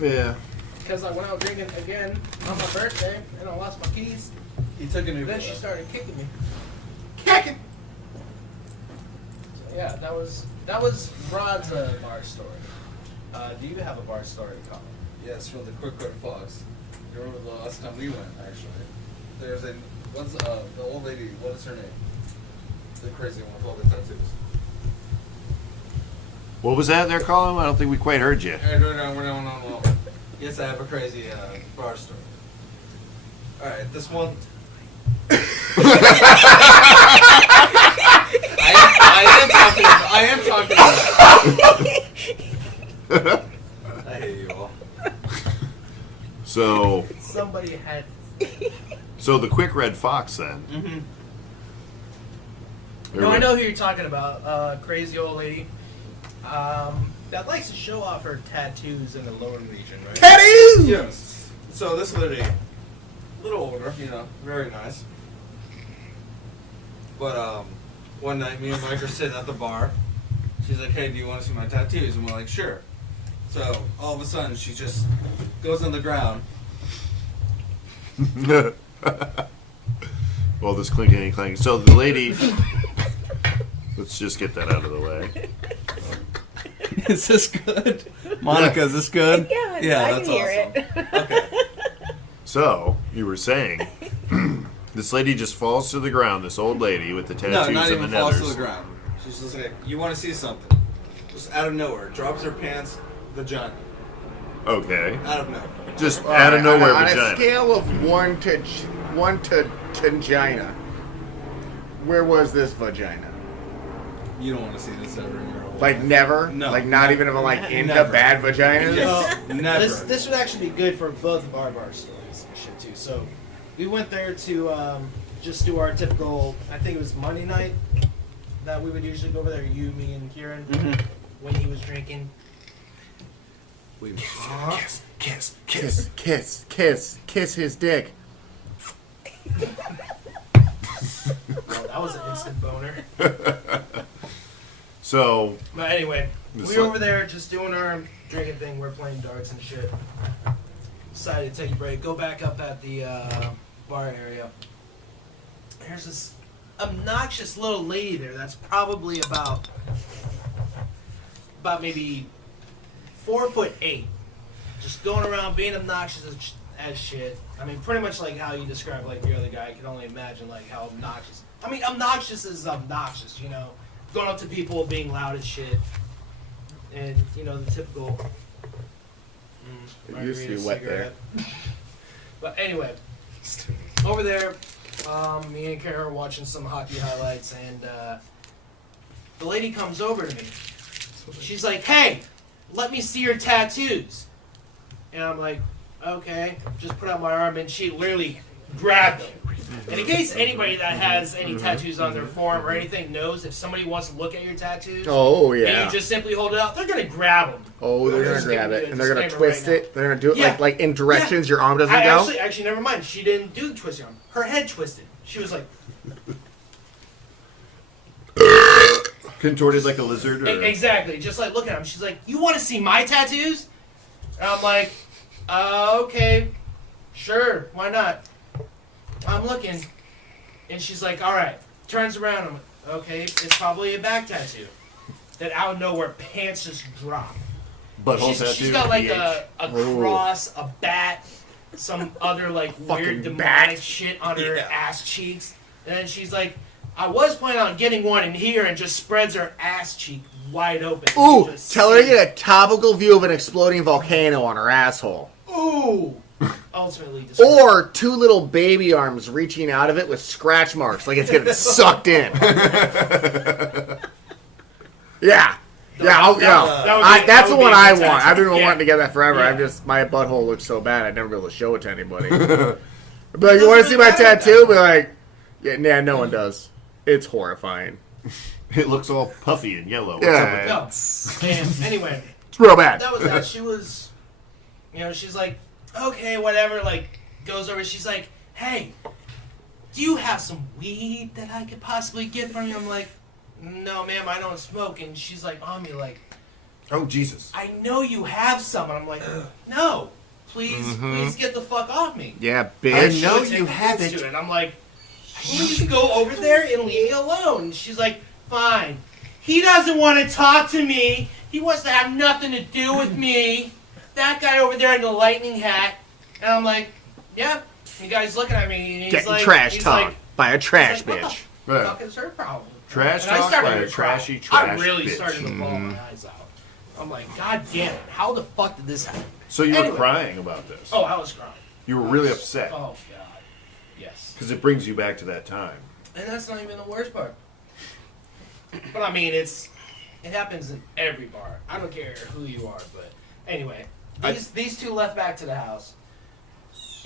Yeah. because I went out drinking again on my birthday and I lost my keys. He took an Uber. Then she started kicking me. Kicking. So, yeah, that was Rod's bar story. Do you have a bar story, Colin? Yes, from the Quick Red Fox. You remember the last time we went, actually? There's the old lady, what is her name? The crazy one with all the tattoos. What was that there, Colin? I don't think we quite heard you. No. Yes, I have a crazy bar story. Alright, this one. I am talking about it. I hate you all. So Somebody had. the Quick Red Fox then. Mm-hmm. There No, we- I know who you're talking about. Crazy old lady. That likes to show off her tattoos in the lower region, right? Yes. So this lady, a little older, very nice. But one night, me and Mike are sitting at the bar. She's like, "Hey, do you want to see my tattoos?" And we're like, "Sure." So all of a sudden, she just goes on the ground. Well, this clinkety clank. So the lady. Let's just get that out of the way. Is this good, Monica? Is this good? Yeah, Yeah, I that's can hear awesome. it. Okay. So you were saying, this lady just falls to the ground. This old lady with the tattoos No, not and the even falls to nethers. the ground. She's just like, "You want to see something?" Just out of nowhere, drops her pants, vagina, Okay, out of nowhere. just out of nowhere, on vagina. a scale of one to vagina, where was this vagina? You don't want to see this ever in your whole Like life. never? No. Like not even into Never. bad vaginas? Yes. Never. This would actually be good for both of our bar stories and shit too. So we went there to just do our typical. I think it was Monday night that we would usually go over there. You, me, and Kieran when he was drinking. Kiss, kiss, Kiss, kiss, kiss, kiss his dick. Well, that was an instant boner. So But anyway, This we were one- over there just doing our drinking thing. We're playing darts and shit. Decided to take a break. Go back up at the bar area. There's this obnoxious little lady there that's probably about maybe 4'8", just going around being obnoxious as shit. I mean, pretty much like how you describe like the other guy. I can only imagine like how obnoxious. I mean, obnoxious is obnoxious, going up to people, being loud as shit, and the typical. It used to be margarita wet cigarette. But anyway, over there, me and Kara are watching some hockey highlights, and the lady comes over to me. She's like, "Hey, let me see your tattoos." And I'm like, "Okay." Just put out my arm, and she literally grabbed them. And in case anybody that has any tattoos on their forearm or anything knows, if somebody wants to look at your tattoos, Oh, and yeah. you just simply hold it out, they're gonna grab them. Oh, they're gonna Just grab giving it you a and they're gonna disclaimer twist right it. They're gonna do it Yeah. like in directions your arm doesn't go. Actually, never mind. She didn't do the twisting arm. Her head twisted. She was like, contorted like a lizard. Or... exactly, just like looking at him. She's like, "You want to see my tattoos?" And I'm like, "Okay, sure, why not?" I'm looking, and she's like, "All right." Turns around. I'm like, "Okay, it's probably a back tattoo." Then out of nowhere, pants just drop. Butthole tattoo. She's got like a Ooh. cross, a bat, some other like Fucking weird demonic bat. shit on her Yeah. ass cheeks. And then she's like, "I was planning on getting one in here," and just spreads her ass cheek wide open. Ooh, You just tell her to see- get a topical view of an exploding volcano on her asshole. Ooh. Ultimately destroyed. Or two little baby arms reaching out of it with scratch marks, like it's getting sucked in. Yeah. Yeah, that would be- that's that the would one be I fantastic. want. I've been Yeah. wanting to get that forever. Yeah. My butthole looks so bad, I'd never be able to show it to anybody. But like, you want to see my tattoo? Be like, yeah, no one does. It's horrifying. It looks all puffy and yellow. What's Yeah. up with No. And anyway, It's real bad. that was that. She was, she's like, "Okay, whatever." Like, goes over. She's like, "Hey, do you have some weed that I could possibly get from you?" I'm like, "No, ma'am, I don't smoke." And she's like on me like, that? Oh, Jesus. "I know you have some." And I'm like, "No, please get the fuck off me." Yeah, I bitch. know She you takes have offense it. to And I'm like, "I need you to go over there and leave me alone." And she's like, "Fine." "He doesn't want to talk to me. He wants to have nothing to do with me. That guy over there in the lightning hat. And I'm like, yeah. The guy's looking at me and he's Getting like, trash he's talk like, by a trash he's like, bitch. What the Right. fuck is her problem? Trash And I talk started by to a cry. trashy I trash really bitch. started to bawl my eyes out. I'm like, God damn it. How the fuck did this happen? So you were Anyway. crying about this. Oh, I was crying. You were I really was- upset. Oh, God. Yes. Because it brings you back to that time. And that's not even the worst part. But I mean, it happens in every bar. I don't care who you are, but anyway, these two left back to the house,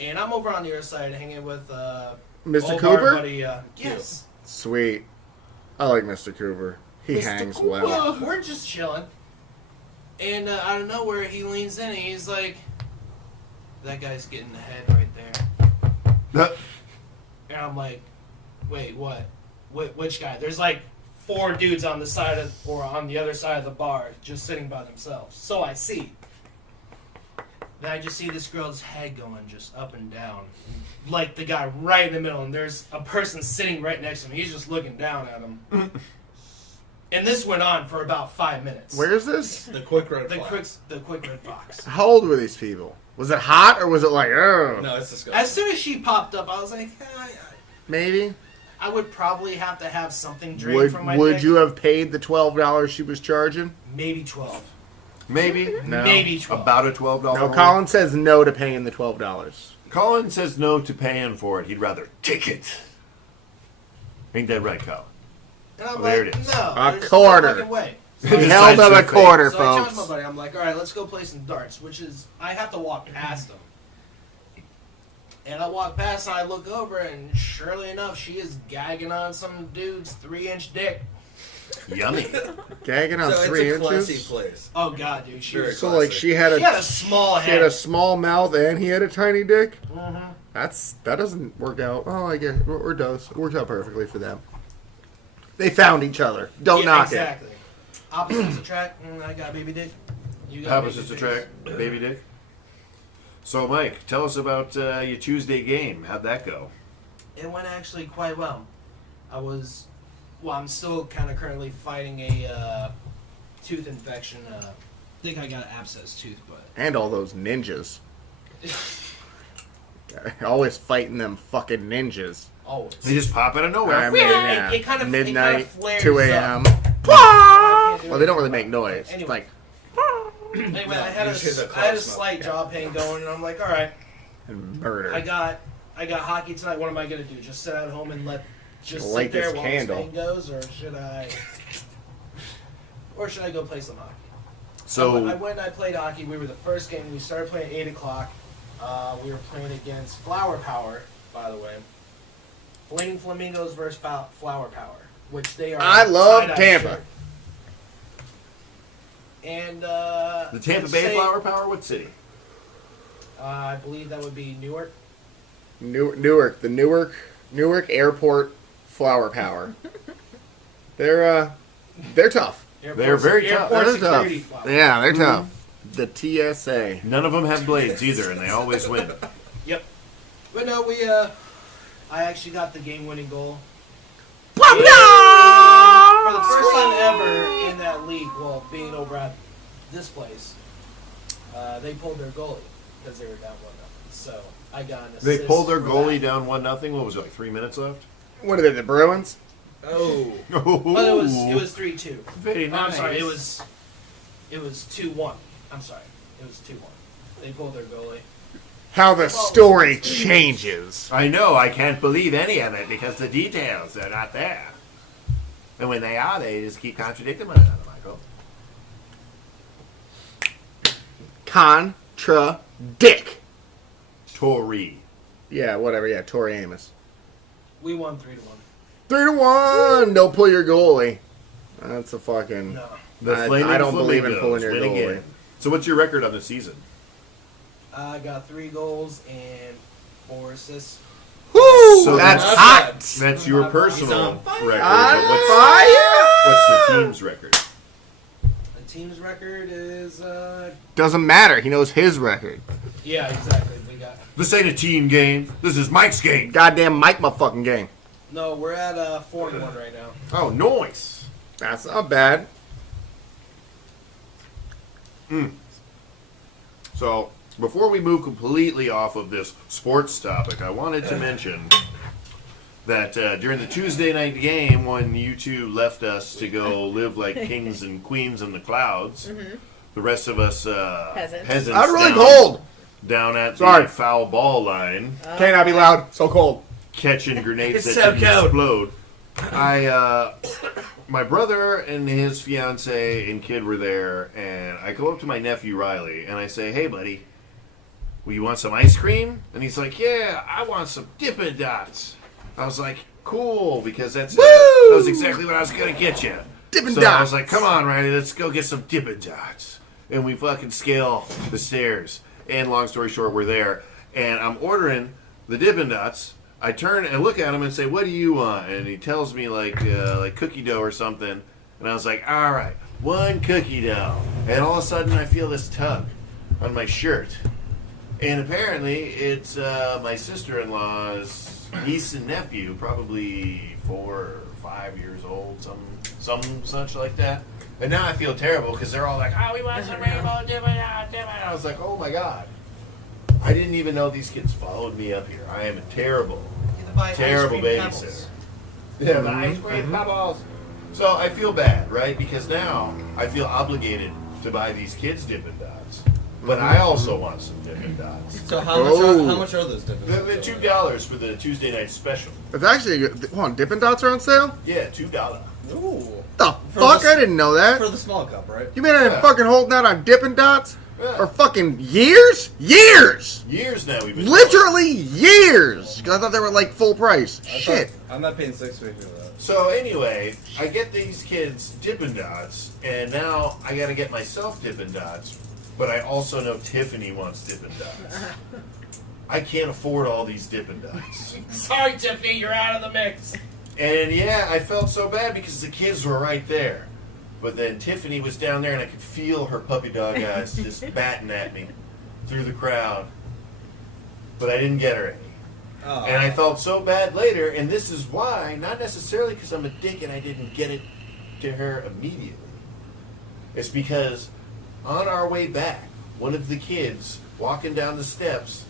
and I'm over on the other side hanging with Mr. old Cooper? bar buddy. Yes. Sweet. I like Mr. Cooper. He Mr. hangs Cooper. well. Yeah, we're just chilling, and out of nowhere he leans in and he's like, "That guy's getting the head right there." And I'm like, "Wait, what? Which guy?" There's like 4 dudes on the side of, or on the other side of the bar, just sitting by themselves. So I see. Then I just see this girl's head going just up and down, like the guy right in the middle, and there's a person sitting right next to him. He's just looking down at him. And this went on for about 5 minutes. Where's this? The quick red The flags. quick red fox. How old were these people? Was it hot or was it like, oh, No, it's disgusting. As soon as she popped up, I was like, maybe? I would probably have to have something drained from my Would dick. you have paid the $12 she was charging? Maybe 12. Maybe. No. Maybe 12. About a $12 No, hole. Colin says no to paying the $12. Colin says no to paying for it. He'd rather take it. Ain't that right, Colin? And I'm Oh, like, there it is. no, A there's quarter. No fucking way. He Just held signs up the a fate. quarter, So I challenged my folks. buddy. I'm like, all right, let's go play some darts, which is, I have to walk past him. And I walk past and I look over, and surely enough, she is gagging on some dude's 3-inch dick. Yummy. Gagging on So 3 it's a classy inches? place. Oh, God, dude. She Very was, So, like, she had she had a a small she had head. a small mouth and he had a tiny dick? Mhm. That doesn't work out. Oh, I guess, or does. It works out perfectly for them. They found each other. Don't Yeah, knock exactly. Opposites attract. I got baby dick. You got Opposites baby attract, dick. baby dick. So, Mike, tell us about your Tuesday game. How'd that go? It went actually quite well. I'm still kind of currently fighting a tooth infection. I think I got an abscess tooth, but it. And all those ninjas. Always fighting them fucking ninjas. always. They just pop out of nowhere. I mean, yeah. It kind of Midnight, flares 2 up. a.m. I can't do Well, they don't anything really make about it. noise. Anyway, It's like, anyway, I had you just hear the a cloud smoke. slight jaw pain going, and I'm like, all right, murder. I got hockey tonight. What am I gonna do? Just sit at home and just Light sit there this while candle. this pain goes, or should I go play some hockey? So, I went and I played hockey. We were the first game. We started playing at 8 o'clock. We were playing against Flower Power, by the way. Flaming Flamingos versus Flower Power, which they are. I love tie-dye Tampa. shirt. And the Tampa let's Bay say, Flower Power, what city? I believe that would be Newark. Newark, the Newark Airport Flower Power. They're tough. They're very tough. Airport They're security tough. Flower. Yeah, they're tough. The TSA. None of them have blades either, and they always win. Yep. But no, I actually got the game-winning goal. For the first time ever in that league, well, being over at this place, they pulled their goalie because they were down 1-0. So I got an assist. They pulled their for goalie that. down 1-0. What was it, like 3 minutes left? What are they, the Bruins? Oh. Well, it was 3-2. Very No, nice. I'm sorry, it was 2-1. I'm sorry, it was 2-1. They pulled their goalie. How the story changes. I know, I can't believe any of it because the details are not there. And when they are, they just keep contradicting one another, Michael. Contradick. Tory. Yeah, whatever. Yeah, Tori Amos. We won 3-1. 3-1. Don't pull your goalie. That's a fucking. No, The I Flaming don't believe in Flamingos pulling your win goalie. again. So what's your record on the season? I got 3 goals and 4 assists. Woo! So that's that's hot. That's your He's personal on record. On But fire. what's the team's record? The team's record is Doesn't matter. He knows his record. yeah, exactly. We got This ain't a team game. This is Mike's game. Goddamn Mike, my fucking game. no, we're at 4-1 right now. Oh, nice. That's not bad. So, before we move completely off of this sports topic, I wanted to mention that during the Tuesday night game, when you two left us to go live like kings and queens in the clouds, the rest of us peasants I'm really down, cold. down at Sorry. the foul ball line, Cannot be loud. So cold. catching grenades It's that so didn't cold. explode. My brother and his fiance and kid were there, and I go up to my nephew Riley and I say, "Hey, buddy, will you want some ice cream?" And he's like, "Yeah, I want some Dippin' Dots." I was like, "Cool," because that was exactly what I was gonna get you. Dippin' So Dots. I was like, "Come on, Riley, let's go get some Dippin' Dots." And we fucking scale the stairs. And long story short, we're there, and I'm ordering the Dippin' Dots. I turn and look at him and say, "What do you want?" And he tells me like cookie dough or something. And I was like, "All right, one cookie dough." And all of a sudden, I feel this tug on my shirt, and apparently, it's my sister-in-law's niece and nephew, probably 4 or 5 years old, some such like that. And now I feel terrible because they're all like, "Oh, we want some rainbow Dippin' Dots." I was like, "Oh my god." I didn't even know these kids followed me up here. I am a terrible babysitter. Yeah, the ice cream pebbles. So I feel bad, right? Because now I feel obligated to buy these kids Dippin' Dots. But I also want some Dippin' Dots. So how much are those Dippin' Dots? They're $2 for the Tuesday night special. It's actually good. Hold on, Dippin' Dots are on sale? Yeah, $2. Ooh. The For fuck? the- I didn't know that. For the small cup, right? You mean I've been Yeah. fucking holding out on Dippin' Dots Yeah. for fucking years? Years! Years now we've been Literally years! Because I thought they were like full price. Shit. I'm not paying $6.50 for that. So anyway, I get these kids Dippin' Dots, and now I gotta get myself Dippin' Dots, but I also know Tiffany wants Dippin' Dots. I can't afford all these Dippin' Dots. Sorry, Tiffany, you're out of the mix. And yeah, I felt so bad because the kids were right there. But then Tiffany was down there and I could feel her puppy dog eyes just batting at me through the crowd. But I didn't get her any. Oh. And I felt so bad later, and this is why, not necessarily because I'm a dick and I didn't get it to her immediately. It's because on our way back, one of the kids walking down the steps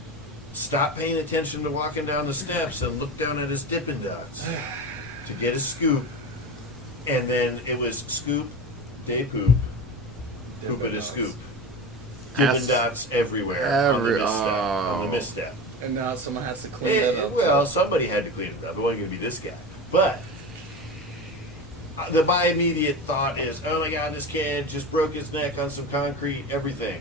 stopped paying attention to walking down the steps and looked down at his Dippin' Dots to get a scoop. And then it was scoop, day poop, poop at a scoop. Dippin' Dots everywhere on the misstep. And now someone has to clean that up. Well, somebody had to clean it up. It wasn't going to be this guy. But my immediate thought is, oh my God, this kid just broke his neck on some concrete, everything.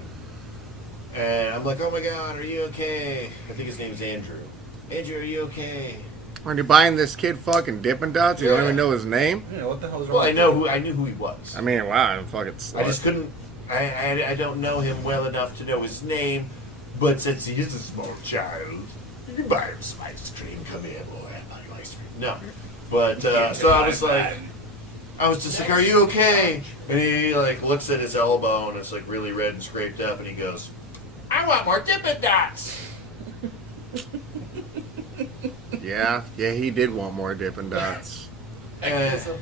And I'm like, oh my God, are you okay? I think his name's Andrew. Andrew, are you okay? Are you buying this kid fucking Dippin' Dots? You don't Yeah. even know his name? Yeah, what the hell is wrong Well, with I knew who he was. I mean, wow, I'm fucking I just couldn't. I don't know him well enough to know his name. But since he is a small child, you can buy him some ice cream. Come here, boy. I'll buy you ice cream. No, but so I was like, just like, are you okay? And he like looks at his elbow and it's like really red and scraped up, and he goes, I want more Dippin' Dots. Yeah, he did want more Dippin' Dots. And sad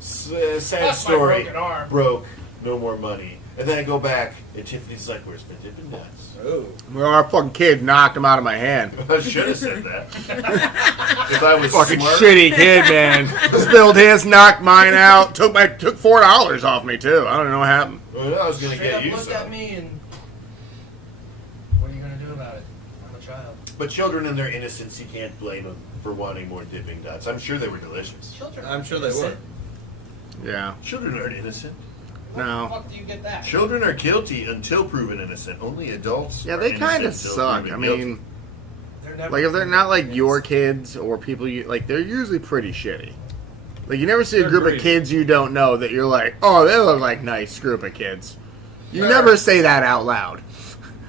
That's my story. broken arm. Broke. No more money. And then I go back, and Tiffany's like, "Where's my Dippin' Dots?" Oh. Well, our fucking kid knocked him out of my hand. I should have said that. If I was Fucking smart. shitty kid, man. Spilled his, knocked mine out. Took $4 off me too. I don't know what happened. Well, I was gonna Straight get up you looked some. at me and what are you gonna do about it? I'm a child. But children in their innocence, you can't blame them for wanting more Dippin' Dots. I'm sure they were delicious. Children. I'm sure they innocent. were. Yeah. Children aren't innocent. Where No. the fuck do you get that? Children are guilty until proven innocent. Only adults. Yeah, are they kind of innocent until suck. proven I guilty. mean, They're never like if they're proven not like innocent. your kids or people you like, they're usually pretty shitty. Like you never see a group of Agreed. kids you don't know that you're like, oh, they look like nice group of kids. You never say that out loud.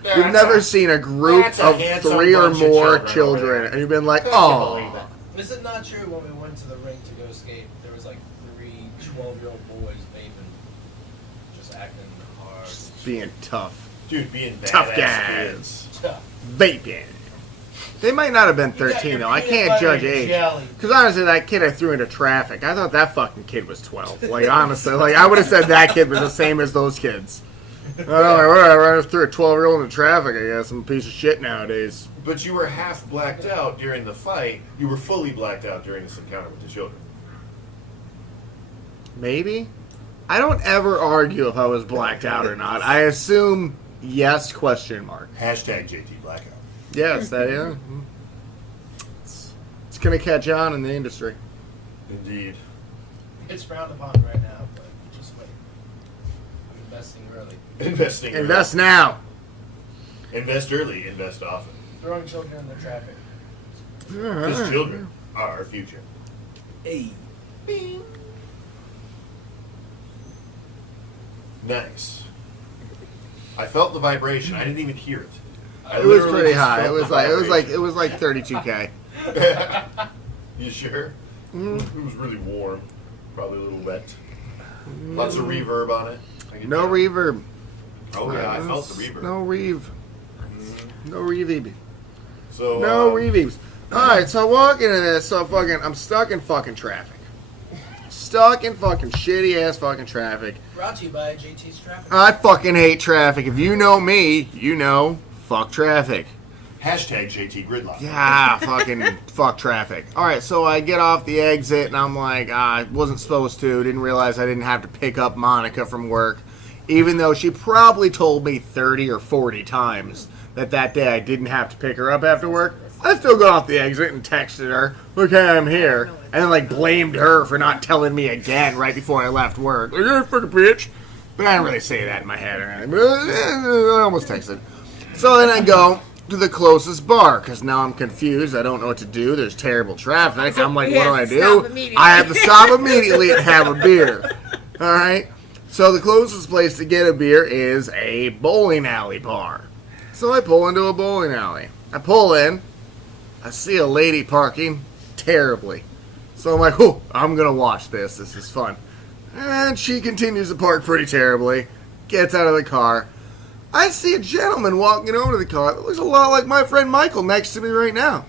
You've That's never a- seen a group that's a of handsome 3 or bunch of more children over children, there. and you've been like, Can't believe oh. it. Is it not true when we went to the rink to go skate, there was like 3 12-year-old boys vaping, just acting hard. Being tough. Dude, being Tough badass guys. kids. Tough. Vaping. They might not have been You got 13 your though. I peanut can't butter judge and age. jelly. Because honestly, that kid I threw into traffic, I thought that fucking kid was 12. Like honestly, like I would have said that kid was the same as those kids. I don't know, whatever. I just threw a 12-year-old in traffic, I guess. I'm a piece of shit nowadays. But you were half blacked out during the fight. You were fully blacked out during this encounter with the children. Maybe? I don't ever argue if I was blacked out or not. I assume yes, question mark. Hashtag JT Blackout. Yes, that is. It's going to catch on in the industry. Indeed. It's frowned upon right now, but just wait. I'm investing early. Investing. Invest now. Invest early, invest often. Throwing children in the traffic. Because children are our future. Hey. Bing. Nice. I felt the vibration. I didn't even hear it. I It was literally pretty just high. felt It was the like vibration. 32K. You sure? Mm. It was really warm. Probably a little wet. Lots of reverb on it. I can No tell. reverb. Oh yeah, I felt the reverb. No reverb. No reverb. So No reverbs. Alright, so I walk into this, so I'm stuck in fucking traffic. Stuck in fucking shitty ass fucking traffic. Brought to you by JT's Traffic. I fucking hate traffic. If you know me, you know fuck traffic. Hashtag JT Gridlock. Yeah, fucking fuck traffic. Alright, so I get off the exit and I'm like, I wasn't supposed to. Didn't realize I didn't have to pick up Monica from work. Even though she probably told me 30 or 40 times that day I didn't have to pick her up after work. I still got off the exit and texted her, okay, I'm here. And then, like, blamed her for not telling me again right before I left work. Like, you're a freaking bitch. But I didn't really say that in my head or anything. But I almost texted. So then I go to the closest bar, because now I'm confused. I don't know what to do. There's terrible traffic. I'm like, what do I do? I have to stop immediately and have a beer. All right? So the closest place to get a beer is a bowling alley bar. So I pull into a bowling alley. I pull in. I see a lady parking terribly. So I'm like, oh, I'm going to watch this. This is fun. And she continues to park pretty terribly. Gets out of the car. I see a gentleman walking over to the car that looks a lot like my friend Michael next to me right now.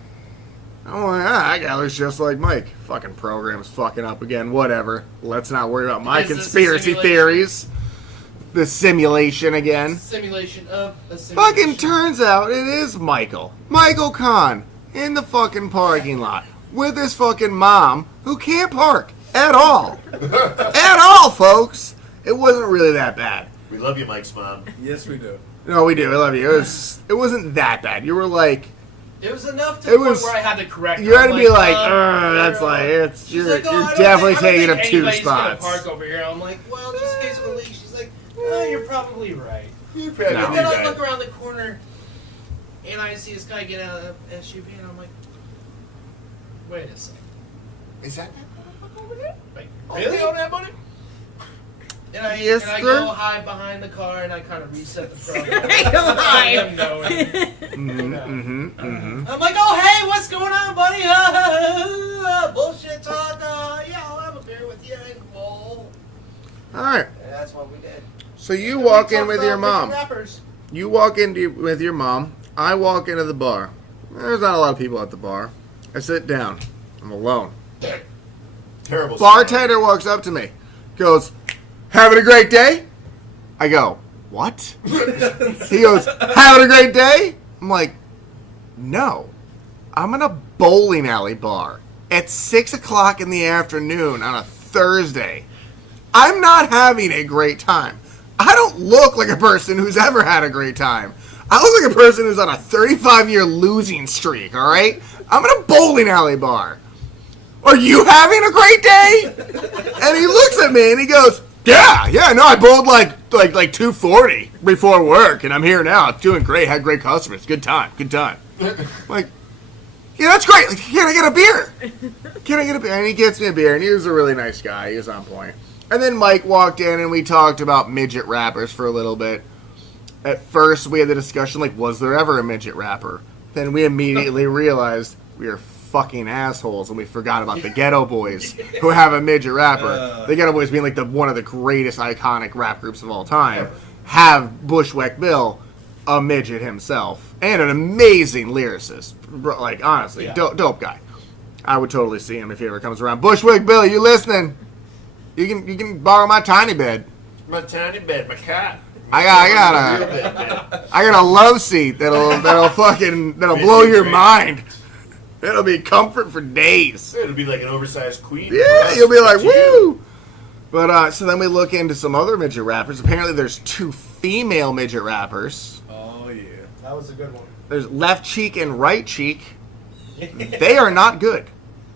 I'm like, that guy looks just like Mike. Fucking program's fucking up again. Whatever. Let's not worry about my Is this a conspiracy simulation? theories. The simulation again. Simulation of a simulation. Fucking turns out it is Michael. Michael Kahn in the fucking parking lot with his fucking mom who can't park at all. At all, folks. It wasn't really that bad. We love you, Mike's mom. Yes, we do. No, we do. I love you. It wasn't that bad. You were like, It was enough to It the point was- where I had to correct her. you had to I'm be like, you're, that's like, it's She's you're like, oh, you're I don't definitely think- I don't taking up think 2 anybody's gonna spots. park over here. I'm like, well, just in case of a leak. She's like, oh, you're probably right. You probably No. And then I right. look around the corner, and I see this guy get out of the SUV, and I'm like, wait a second. Is that Like, really on that money? And I, Yes, and I sir. go hide behind the car, and I kind of reset the program. Go hide. Let them know. I'm like, oh, hey, what's going on, buddy? Bullshit talk. Yeah, I'll have a beer with you and a bowl. All right. And that's what we did. So you We walk in talked with about your different mom. rappers. You walk in with your mom. I walk into the bar. There's not a lot of people at the bar. I sit down. I'm alone. terrible? Bartender walks up to me. Goes, having a great day? I go, what? He goes, having a great day? I'm like, no. I'm in a bowling alley bar at 6 o'clock in the afternoon on a Thursday. I'm not having a great time. I don't look like a person who's ever had a great time. I look like a person who's on a 35-year losing streak, all right? I'm in a bowling alley bar. Are you having a great day? And he looks at me and he goes, yeah, no, I bowled like 240 before work, and I'm here now. I'm doing great. Had great customers. Good time. Like, yeah, that's great. Like, can I get a beer? Can I get a beer? And he gets me a beer, and he was a really nice guy. He was on point. And then Mike walked in, and we talked about midget rappers for a little bit. At first, we had the discussion, like, was there ever a midget rapper? Then we immediately realized we are fucking assholes, and we forgot about the Ghetto Boys, who have a midget rapper. The Ghetto Boys being, like, one of the greatest iconic rap groups of all time, have Bushwick Bill, a midget himself, and an amazing lyricist. Like, honestly, Yeah. dope guy. I would totally see him if he ever comes around. Bushwick Bill, you listening? You can borrow my tiny bed. My tiny bed, my cat. I got a love seat that'll blow your mind. It'll be comfort for days. It'll be like an oversized queen. Yeah, you'll be like, woo! But, so then we look into some other midget rappers. Apparently there's 2 female midget rappers. Oh yeah. That was a good one. There's Left Cheek and Right Cheek. They are not good.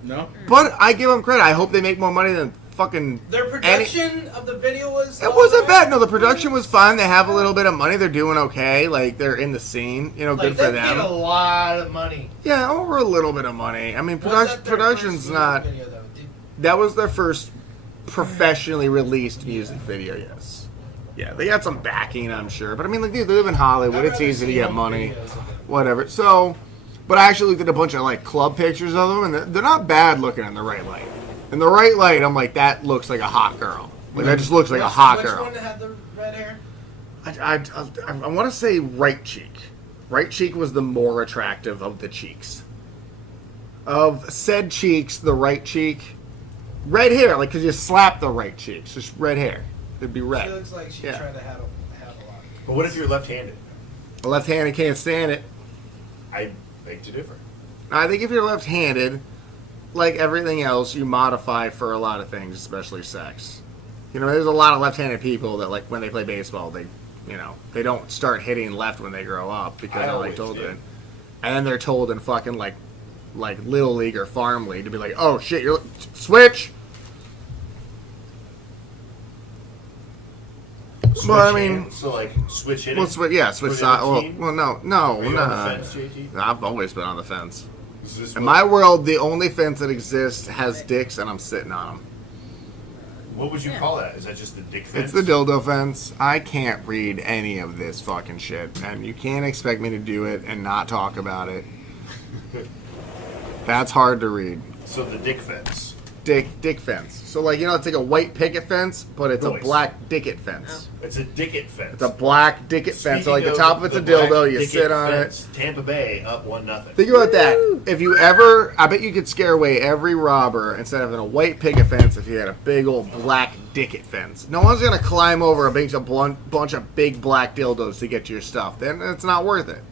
No. But I give them credit. I hope they make more money than fucking... Their production of the video was... It wasn't bad. No, the production was fine. They have a little bit of money. They're doing okay. Like, they're in the scene. You know, Like, good for they paid a them. lot of money. Yeah, over a little bit of money. I mean, Was that their production's first not... music video, though? That was their first professionally released music video, yes. Yeah, they got some backing, I'm sure. But I mean, like, dude, they live in Hollywood. It's easy to get money. Whatever. So, but I actually looked at a bunch of, like, club pictures of them, and they're not bad looking in the right light. In the right light, I'm like, that looks like a hot girl. Like, that just looks like a hot girl. Which one had the red hair? I want to say Right Cheek. Right Cheek was the more attractive of the cheeks. Of said cheeks, the right cheek... Red hair, like, because you slap the right cheek. It's just red hair. It'd be red. She looks like she Yeah. tried to have a lot. But what if you're left-handed? The left-handed can't stand it. I beg to differ. I think if you're left-handed, like everything else, you modify for a lot of things, especially sex. You know, there's a lot of left-handed people that, like, when they play baseball, they don't start hitting left when they grow up because I they're, like, always told did. it. And then they're told in fucking, like Little League or Farm League to be like, oh, shit, you're... Switch! Switch Well, I mean... hands, so like switch hitting. Well, switch For the side. other Well, team? no, Are you no. on the fence, JT? I've always been on the fence. Is this In what- my world, the only fence that exists has dicks, and I'm sitting on them. What would you call that? Is that just the dick fence? It's the dildo fence. I can't read any of this fucking shit, and you can't expect me to do it and not talk about it. That's hard to read. So the dick fence. Dick fence. So, like, you know, it's like a white picket fence, but it's Noise. a black dicket fence. It's a dicket fence. It's a black dicket fence. So, like, the Speaking top of it's a black dildo, you dicket sit on fence, it. Tampa Bay up 1-0. Think about that. If you ever, I bet you could scare away every robber instead of having a white picket fence if you had a big old black dicket fence. No one's gonna climb over a bunch of big black dildos to get to your stuff. Then it's not worth it.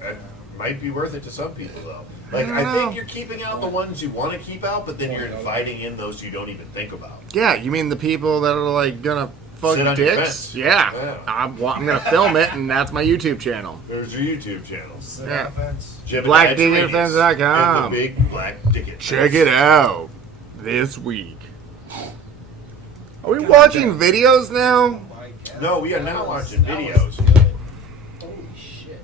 That might be worth it to some people, though. Like, I I don't think know. you're keeping out the ones you want to keep out, but then you're inviting in those you don't even think about. Yeah, you mean the people that are like gonna fuck Sit on your dicks? fence. Yeah. Yeah. I'm gonna film it, and that's my YouTube channel. There's your YouTube channels. Yeah. Jebediah BlackDicketFence.com. and the big black dicket. Check it out this week. Are we watching videos now? Oh my God. No, we are That not was- watching that was videos. good. Holy shit.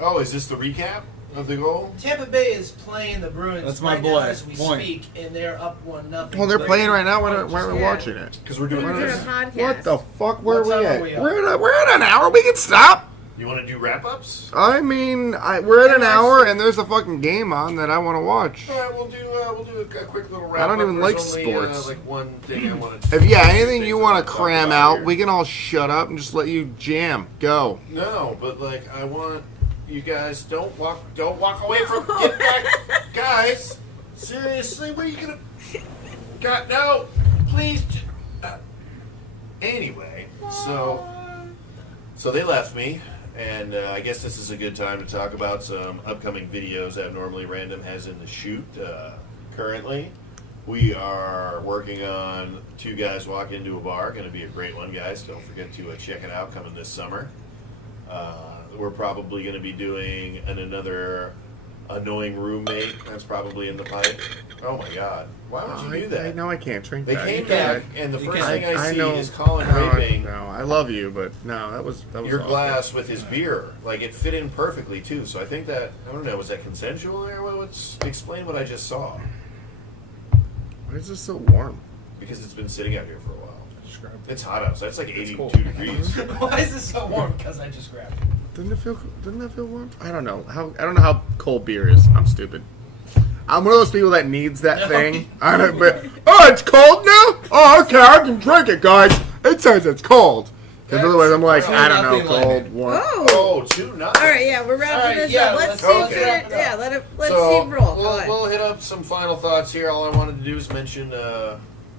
Oh, is this the recap of the goal? Tampa Bay is playing the Bruins That's my right boy. now as we Point. speak, and they're up 1-0. Well, they're playing right now. Why are we Yeah. watching it? Because we're doing We're doing a this. podcast. What the fuck? Where are What we time at? are we on? We're at an hour. We can stop. You want to do wrap-ups? I mean, we're at an hour, and there's a fucking game on that I want to watch. All right, we'll do a quick little wrap-up. I don't even There's like only, sports. like one thing I want to. If anything you want to cram out, we can all shut up and just let you jam. Go. No, but like I want you guys don't walk away from get back, guys. Seriously, what are you gonna? God, no, please. Anyway, so they left me, and I guess this is a good time to talk about some upcoming videos Abnormally Random has in the shoot. Currently, we are working on Two Guys Walk Into a Bar. Going to be a great one, guys. Don't forget to check it out coming this summer. We're probably going to be doing another annoying roommate. That's probably in the pipe. Oh my God! Why would you do that? No, I can't drink They that. came You back, can't. and the You first can't. thing I see know. is Colin No, raping No, I love you, but no, that was your awful. glass with his beer. Like it fit in perfectly too. So I think that I don't know. Was that consensual or what's? Explain what I just saw. Why is this so warm? Because it's been sitting out here for a while. It's hot outside. It's like 82 cold. degrees. Why is this so warm? Because I just grabbed it. Didn't that feel warm? I don't know how cold beer is. I'm stupid. I'm one of those people that needs that No. thing. I don't, but, oh, it's cold now? Oh, okay, I can drink it, guys. It says it's cold. Because otherwise I'm like, I don't know, Nothing like cold, it. warm. Oh. Oh, 2-0. All right, yeah, we're wrapping All right, this yeah, up. Let's let's- see if okay. it. Yeah, let's So see it roll. Go we'll, ahead. we'll hit up some final thoughts here. All I wanted to do is mention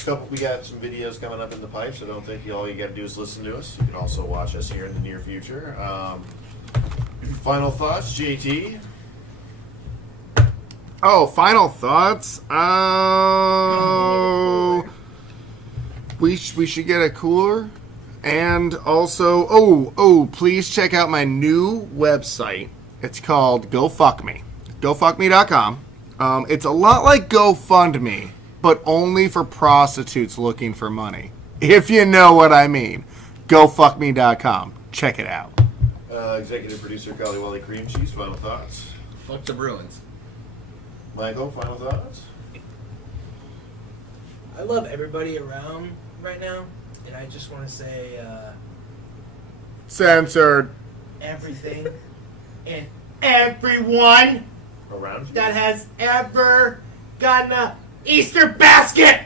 We got some videos coming up in the pipe, so don't think all you got to do is listen to us. You can also watch us here in the near future. Final thoughts, JT? Oh, final thoughts. Oh, we should get a cooler, and also, please check out my new website. It's called GoFuckMe. GoFuckMe.com. It's a lot like GoFundMe, but only for prostitutes looking for money. If you know what I mean. GoFuckMe.com. Check it out. Executive producer Kali Wally Cream Cheese, final thoughts? Fuck the Bruins. Michael, final thoughts? I love everybody around right now, and I just want to say Censored. everything and everyone Around you? that has ever gotten a Easter basket.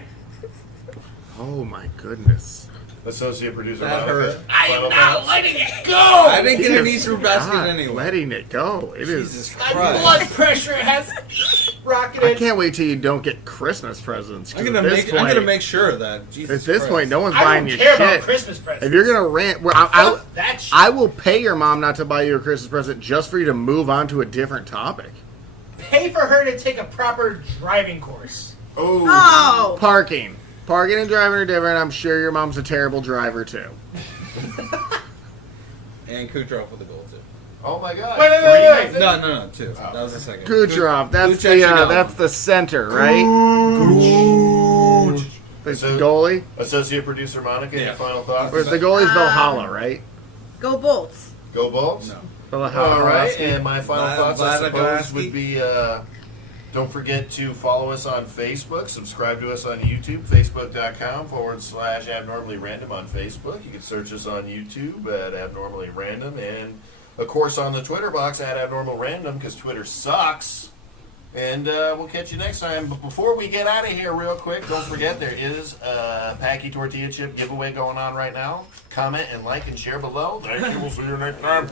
Oh my goodness. Associate producer That Monica, hurt. I final am not thoughts? letting it go. I didn't get an He is Easter basket not anyway. letting it go. It is. Jesus My Christ. blood pressure has I rocketed. can't wait till you don't get Christmas presents. 'cause I'm at gonna make sure of that. Jesus At this Christ. point, no one's I buying don't you care about shit. Christmas presents. If you're gonna rant, well, Fuck that shit. I will pay your mom not to buy you a Christmas present just for you to move on to a different topic. Pay for her to take a proper driving course. Oh, Parking and driving are different. I'm sure your mom's a terrible driver too. And Kucherov with the goal too. Oh my god. Wait, wait, Three wait, nothing? No, 2. That was the second. Kucherov, that's Kucherov got one. that's the center, right? That's the So- goalie. Associate producer Monica, any Yeah. final thoughts? Or the goalie's Valhalla, right? go Bolts. Go Bolts? No. Valhalla. All right, and my final thoughts, I suppose, Vladagarsky. would be don't forget to follow us on Facebook, subscribe to us on YouTube, facebook.com/abnormally random on Facebook. You can search us on YouTube at abnormally random, and of course on the Twitter box at abnormal random because Twitter sucks. And we'll catch you next time. But before we get out of here, real quick, don't forget there is a Packy Tortilla Chip giveaway going on right now. Comment and like and share below. Thank you. We'll see you next time.